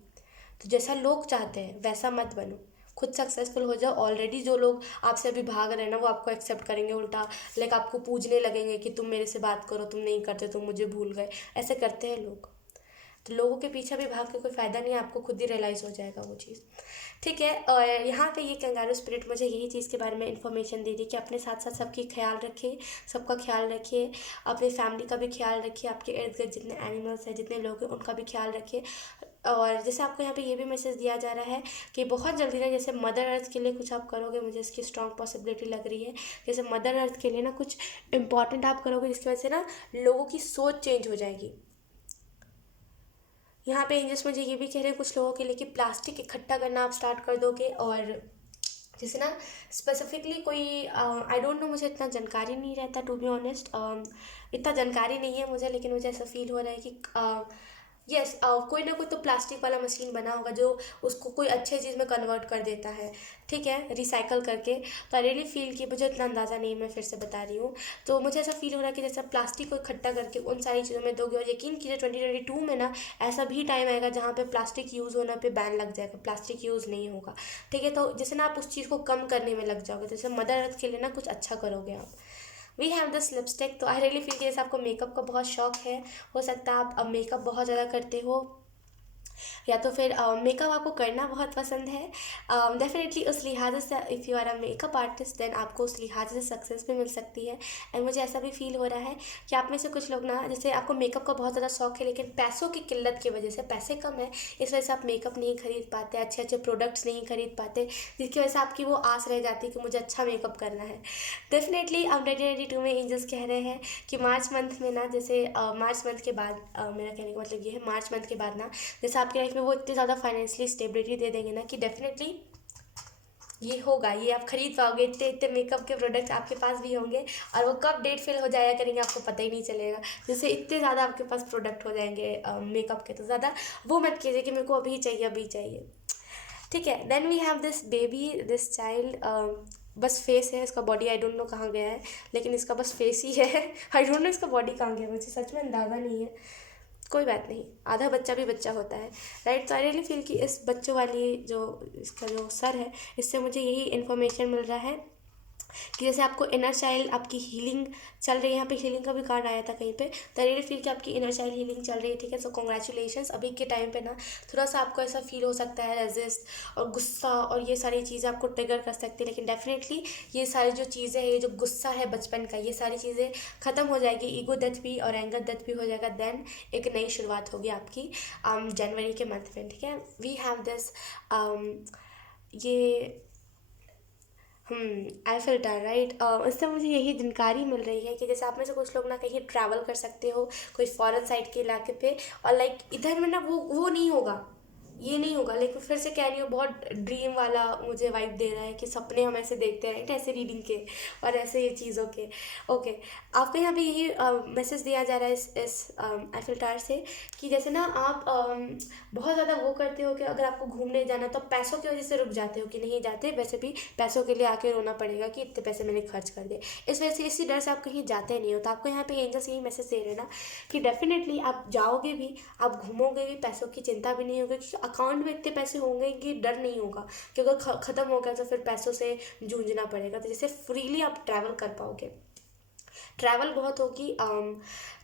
तो जैसा लोग चाहते हैं वैसा मत बनो, खुद सक्सेसफुल हो जाओ। ऑलरेडी जो लोग आपसे अभी भाग रहे हैं ना वो आपको एक्सेप्ट करेंगे, उल्टा लाइक आपको पूजने लगेंगे कि तुम मेरे से बात करो, तुम नहीं करते, तुम मुझे भूल गए, ऐसे करते हैं लोग। तो लोगों के पीछे भी भाग के कोई फ़ायदा नहीं है, आपको खुद ही रियलाइज़ हो जाएगा वो चीज़, ठीक है। और यहाँ पे ये कंगारू स्पिरिट मुझे यही चीज़ के बारे में इन्फॉर्मेशन दे रही कि अपने साथ साथ सबकी ख्याल रखिए, सबका ख्याल रखिए, अपनी फैमिली का भी ख्याल रखिए, आपके इर्द गिर्द जितने एनिमल्स हैं, जितने लोग हैं, उनका भी ख्याल रखिए। और जैसे आपको यहाँ पे ये भी मैसेज दिया जा रहा है कि बहुत जल्दी ना, जैसे मदर अर्थ के लिए कुछ आप करोगे, मुझे इसकी स्ट्रॉन्ग पॉसिबिलिटी लग रही है। जैसे मदर अर्थ के लिए ना कुछ इंपॉर्टेंट आप करोगे जिसकी वजह से ना लोगों की सोच चेंज हो जाएगी। यहाँ पे एंजल्स मुझे ये भी कह रहे हैं कुछ लोगों के लिए कि प्लास्टिक इकट्ठा करना आप स्टार्ट कर दोगे। और जैसे ना स्पेसिफिकली कोई आई डोंट नो, मुझे इतना जानकारी नहीं रहता टू बी ऑनेस्ट, इतना जानकारी नहीं है मुझे, लेकिन मुझे ऐसा फील हो रहा है कि यस कोई ना कोई तो प्लास्टिक वाला मशीन बना होगा जो उसको कोई अच्छे चीज़ में कन्वर्ट कर देता है, ठीक है, रिसाइकल करके। तो आई रियली फील कि मुझे इतना अंदाज़ा नहीं, मैं फिर से बता रही हूँ। तो मुझे ऐसा फील हो रहा है कि जैसे प्लास्टिक को इकट्ठा करके उन सारी चीज़ों में दोगे, और यकीन कीजिए 2022 में ना ऐसा भी टाइम आएगा जहाँ पे प्लास्टिक यूज़ होने पे बैन लग जाएगा, प्लास्टिक यूज़ नहीं होगा, ठीक है। तो जैसे ना आप उस चीज़ को कम करने में लग जाओगे, जैसे मदर अर्थ के लिए ना कुछ अच्छा करोगे आप। वी हैव दिस लिपस्टिक, तो आई रियली फील कि जैसे आपको मेकअप का बहुत शौक है, हो सकता है आप अब मेकअप बहुत ज़्यादा करते हो, या तो फिर मेकअप आपको करना बहुत पसंद है। डेफिनेटली उस लिहाज से if you are a makeup artist then आपको उस लिहाज से सक्सेस भी मिल सकती है। एंड मुझे ऐसा भी फील हो रहा है कि आप में से कुछ लोग ना, जैसे आपको मेकअप का बहुत ज़्यादा शौक है लेकिन पैसों की किल्लत की वजह से, पैसे कम है इस वजह से आप मेकअप नहीं खरीद पाते, अच्छे अच्छे प्रोडक्ट्स नहीं खरीद पाते, जिसकी वजह से आपकी वो आस रह जाती है कि मुझे अच्छा मेकअप करना है। डेफिनेटली अब 2022 में एंजल्स कह रहे हैं कि मार्च मंथ में ना, जैसे मार्च मंथ के बाद, मेरा कहने का मतलब ये है, मार्च मंथ के बाद ना जैसे आपकी लाइफ में वो इतनी ज़्यादा फाइनेंशियली स्टेबिलिटी दे देंगे ना कि डेफिनेटली ये होगा, ये आप खरीद पाओगे, इतने इतने मेकअप के प्रोडक्ट्स आपके पास भी होंगे, और वो कब डेट फेल हो जाया करेंगे आपको पता ही नहीं चलेगा। जैसे इतने ज़्यादा आपके पास प्रोडक्ट हो जाएंगे मेकअप के, तो ज़्यादा वो मत कीजिए कि मेरे को अभी चाहिए अभी चाहिए, ठीक है। Then we have this baby, this child, बस फेस है इसका, बॉडी आई डोंट नो कहाँ गया है, लेकिन इसका बस फेस ही है। आई डोंट नो इसका बॉडी कहाँ गया, मुझे सच में अंदाज़ा नहीं है, कोई बात नहीं, आधा बच्चा भी बच्चा होता है, राइट। तो आई रियली फील कि इस बच्चों वाली जो इसका जो सर है, इससे मुझे यही इन्फॉर्मेशन मिल रहा है कि जैसे आपको इनर चाइल्ड आपकी हीलिंग चल रही है, यहाँ पे हीलिंग का भी कार्ड आया था कहीं पे, तो रियली फील कि आपकी इनर चाइल्ड हीलिंग चल रही है, ठीक है। सो कॉन्ग्रेचुलेशंस। अभी के टाइम पे ना थोड़ा सा आपको ऐसा फील हो सकता है रेजिस्ट और गुस्सा और ये सारी चीज़ें आपको ट्रिगर कर सकती है, लेकिन डेफिनेटली ये सारी जो चीज़ें हैं, ये जो गुस्सा है बचपन का, ये सारी चीज़ें ख़त्म हो जाएगी, ईगो डेथ भी और एंगर डेथ भी हो जाएगा, देन एक नई शुरुआत होगी आपकी जनवरी के मंथ में, ठीक है। वी हैव दिस ये आई फिल्टर राइट। इससे मुझे यही जानकारी मिल रही है कि जैसे आप में से कुछ लोग ना कहीं ट्रैवल कर सकते हो कोई फॉरेन साइड के इलाके पे, और लाइक इधर में ना वो नहीं होगा, ये नहीं होगा, लेकिन फिर से कह रही हूँ बहुत ड्रीम वाला मुझे वाइब दे रहा है कि सपने हम ऐसे देखते हैं ऐसे रीडिंग के और ऐसे ये चीज़ों के। ओके, आपको यहाँ पे यही मैसेज दिया जा रहा है इस एफिल टावर से कि जैसे ना आप बहुत ज़्यादा वो करते हो कि अगर आपको घूमने जाना तो आप पैसों की वजह से रुक जाते हो कि नहीं जाते, वैसे भी पैसों के लिए आके रोना पड़ेगा कि इतने पैसे मैंने खर्च कर दिए, इस वजह से इसी डर से आप कहीं जाते नहीं हो। तो आपको यहाँ पे एंजल्स यही मैसेज दे रहे हैं ना कि डेफिनेटली आप जाओगे भी, आप घूमोगे भी, पैसों की चिंता भी नहीं होगी, क्योंकि अकाउंट में इतने पैसे होंगे कि डर नहीं होगा कि अगर ख़त्म हो गया तो फिर पैसों से जूझना पड़ेगा, तो जैसे फ्रीली आप ट्रैवल कर पाओगे, ट्रैवल बहुत होगी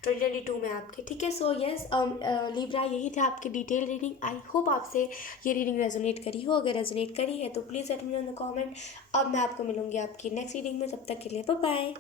2022 में आपके, ठीक है। सो यस लिब्रा, यही था आपकी डिटेल रीडिंग। आई होप आपसे ये रीडिंग रेजोनेट करी हो, अगर रेजोनेट करी है तो please let me know in the comment. अब मैं आपको मिलूंगी आपकी नेक्स्ट रीडिंग में, तब तक के लिए बाय बाय।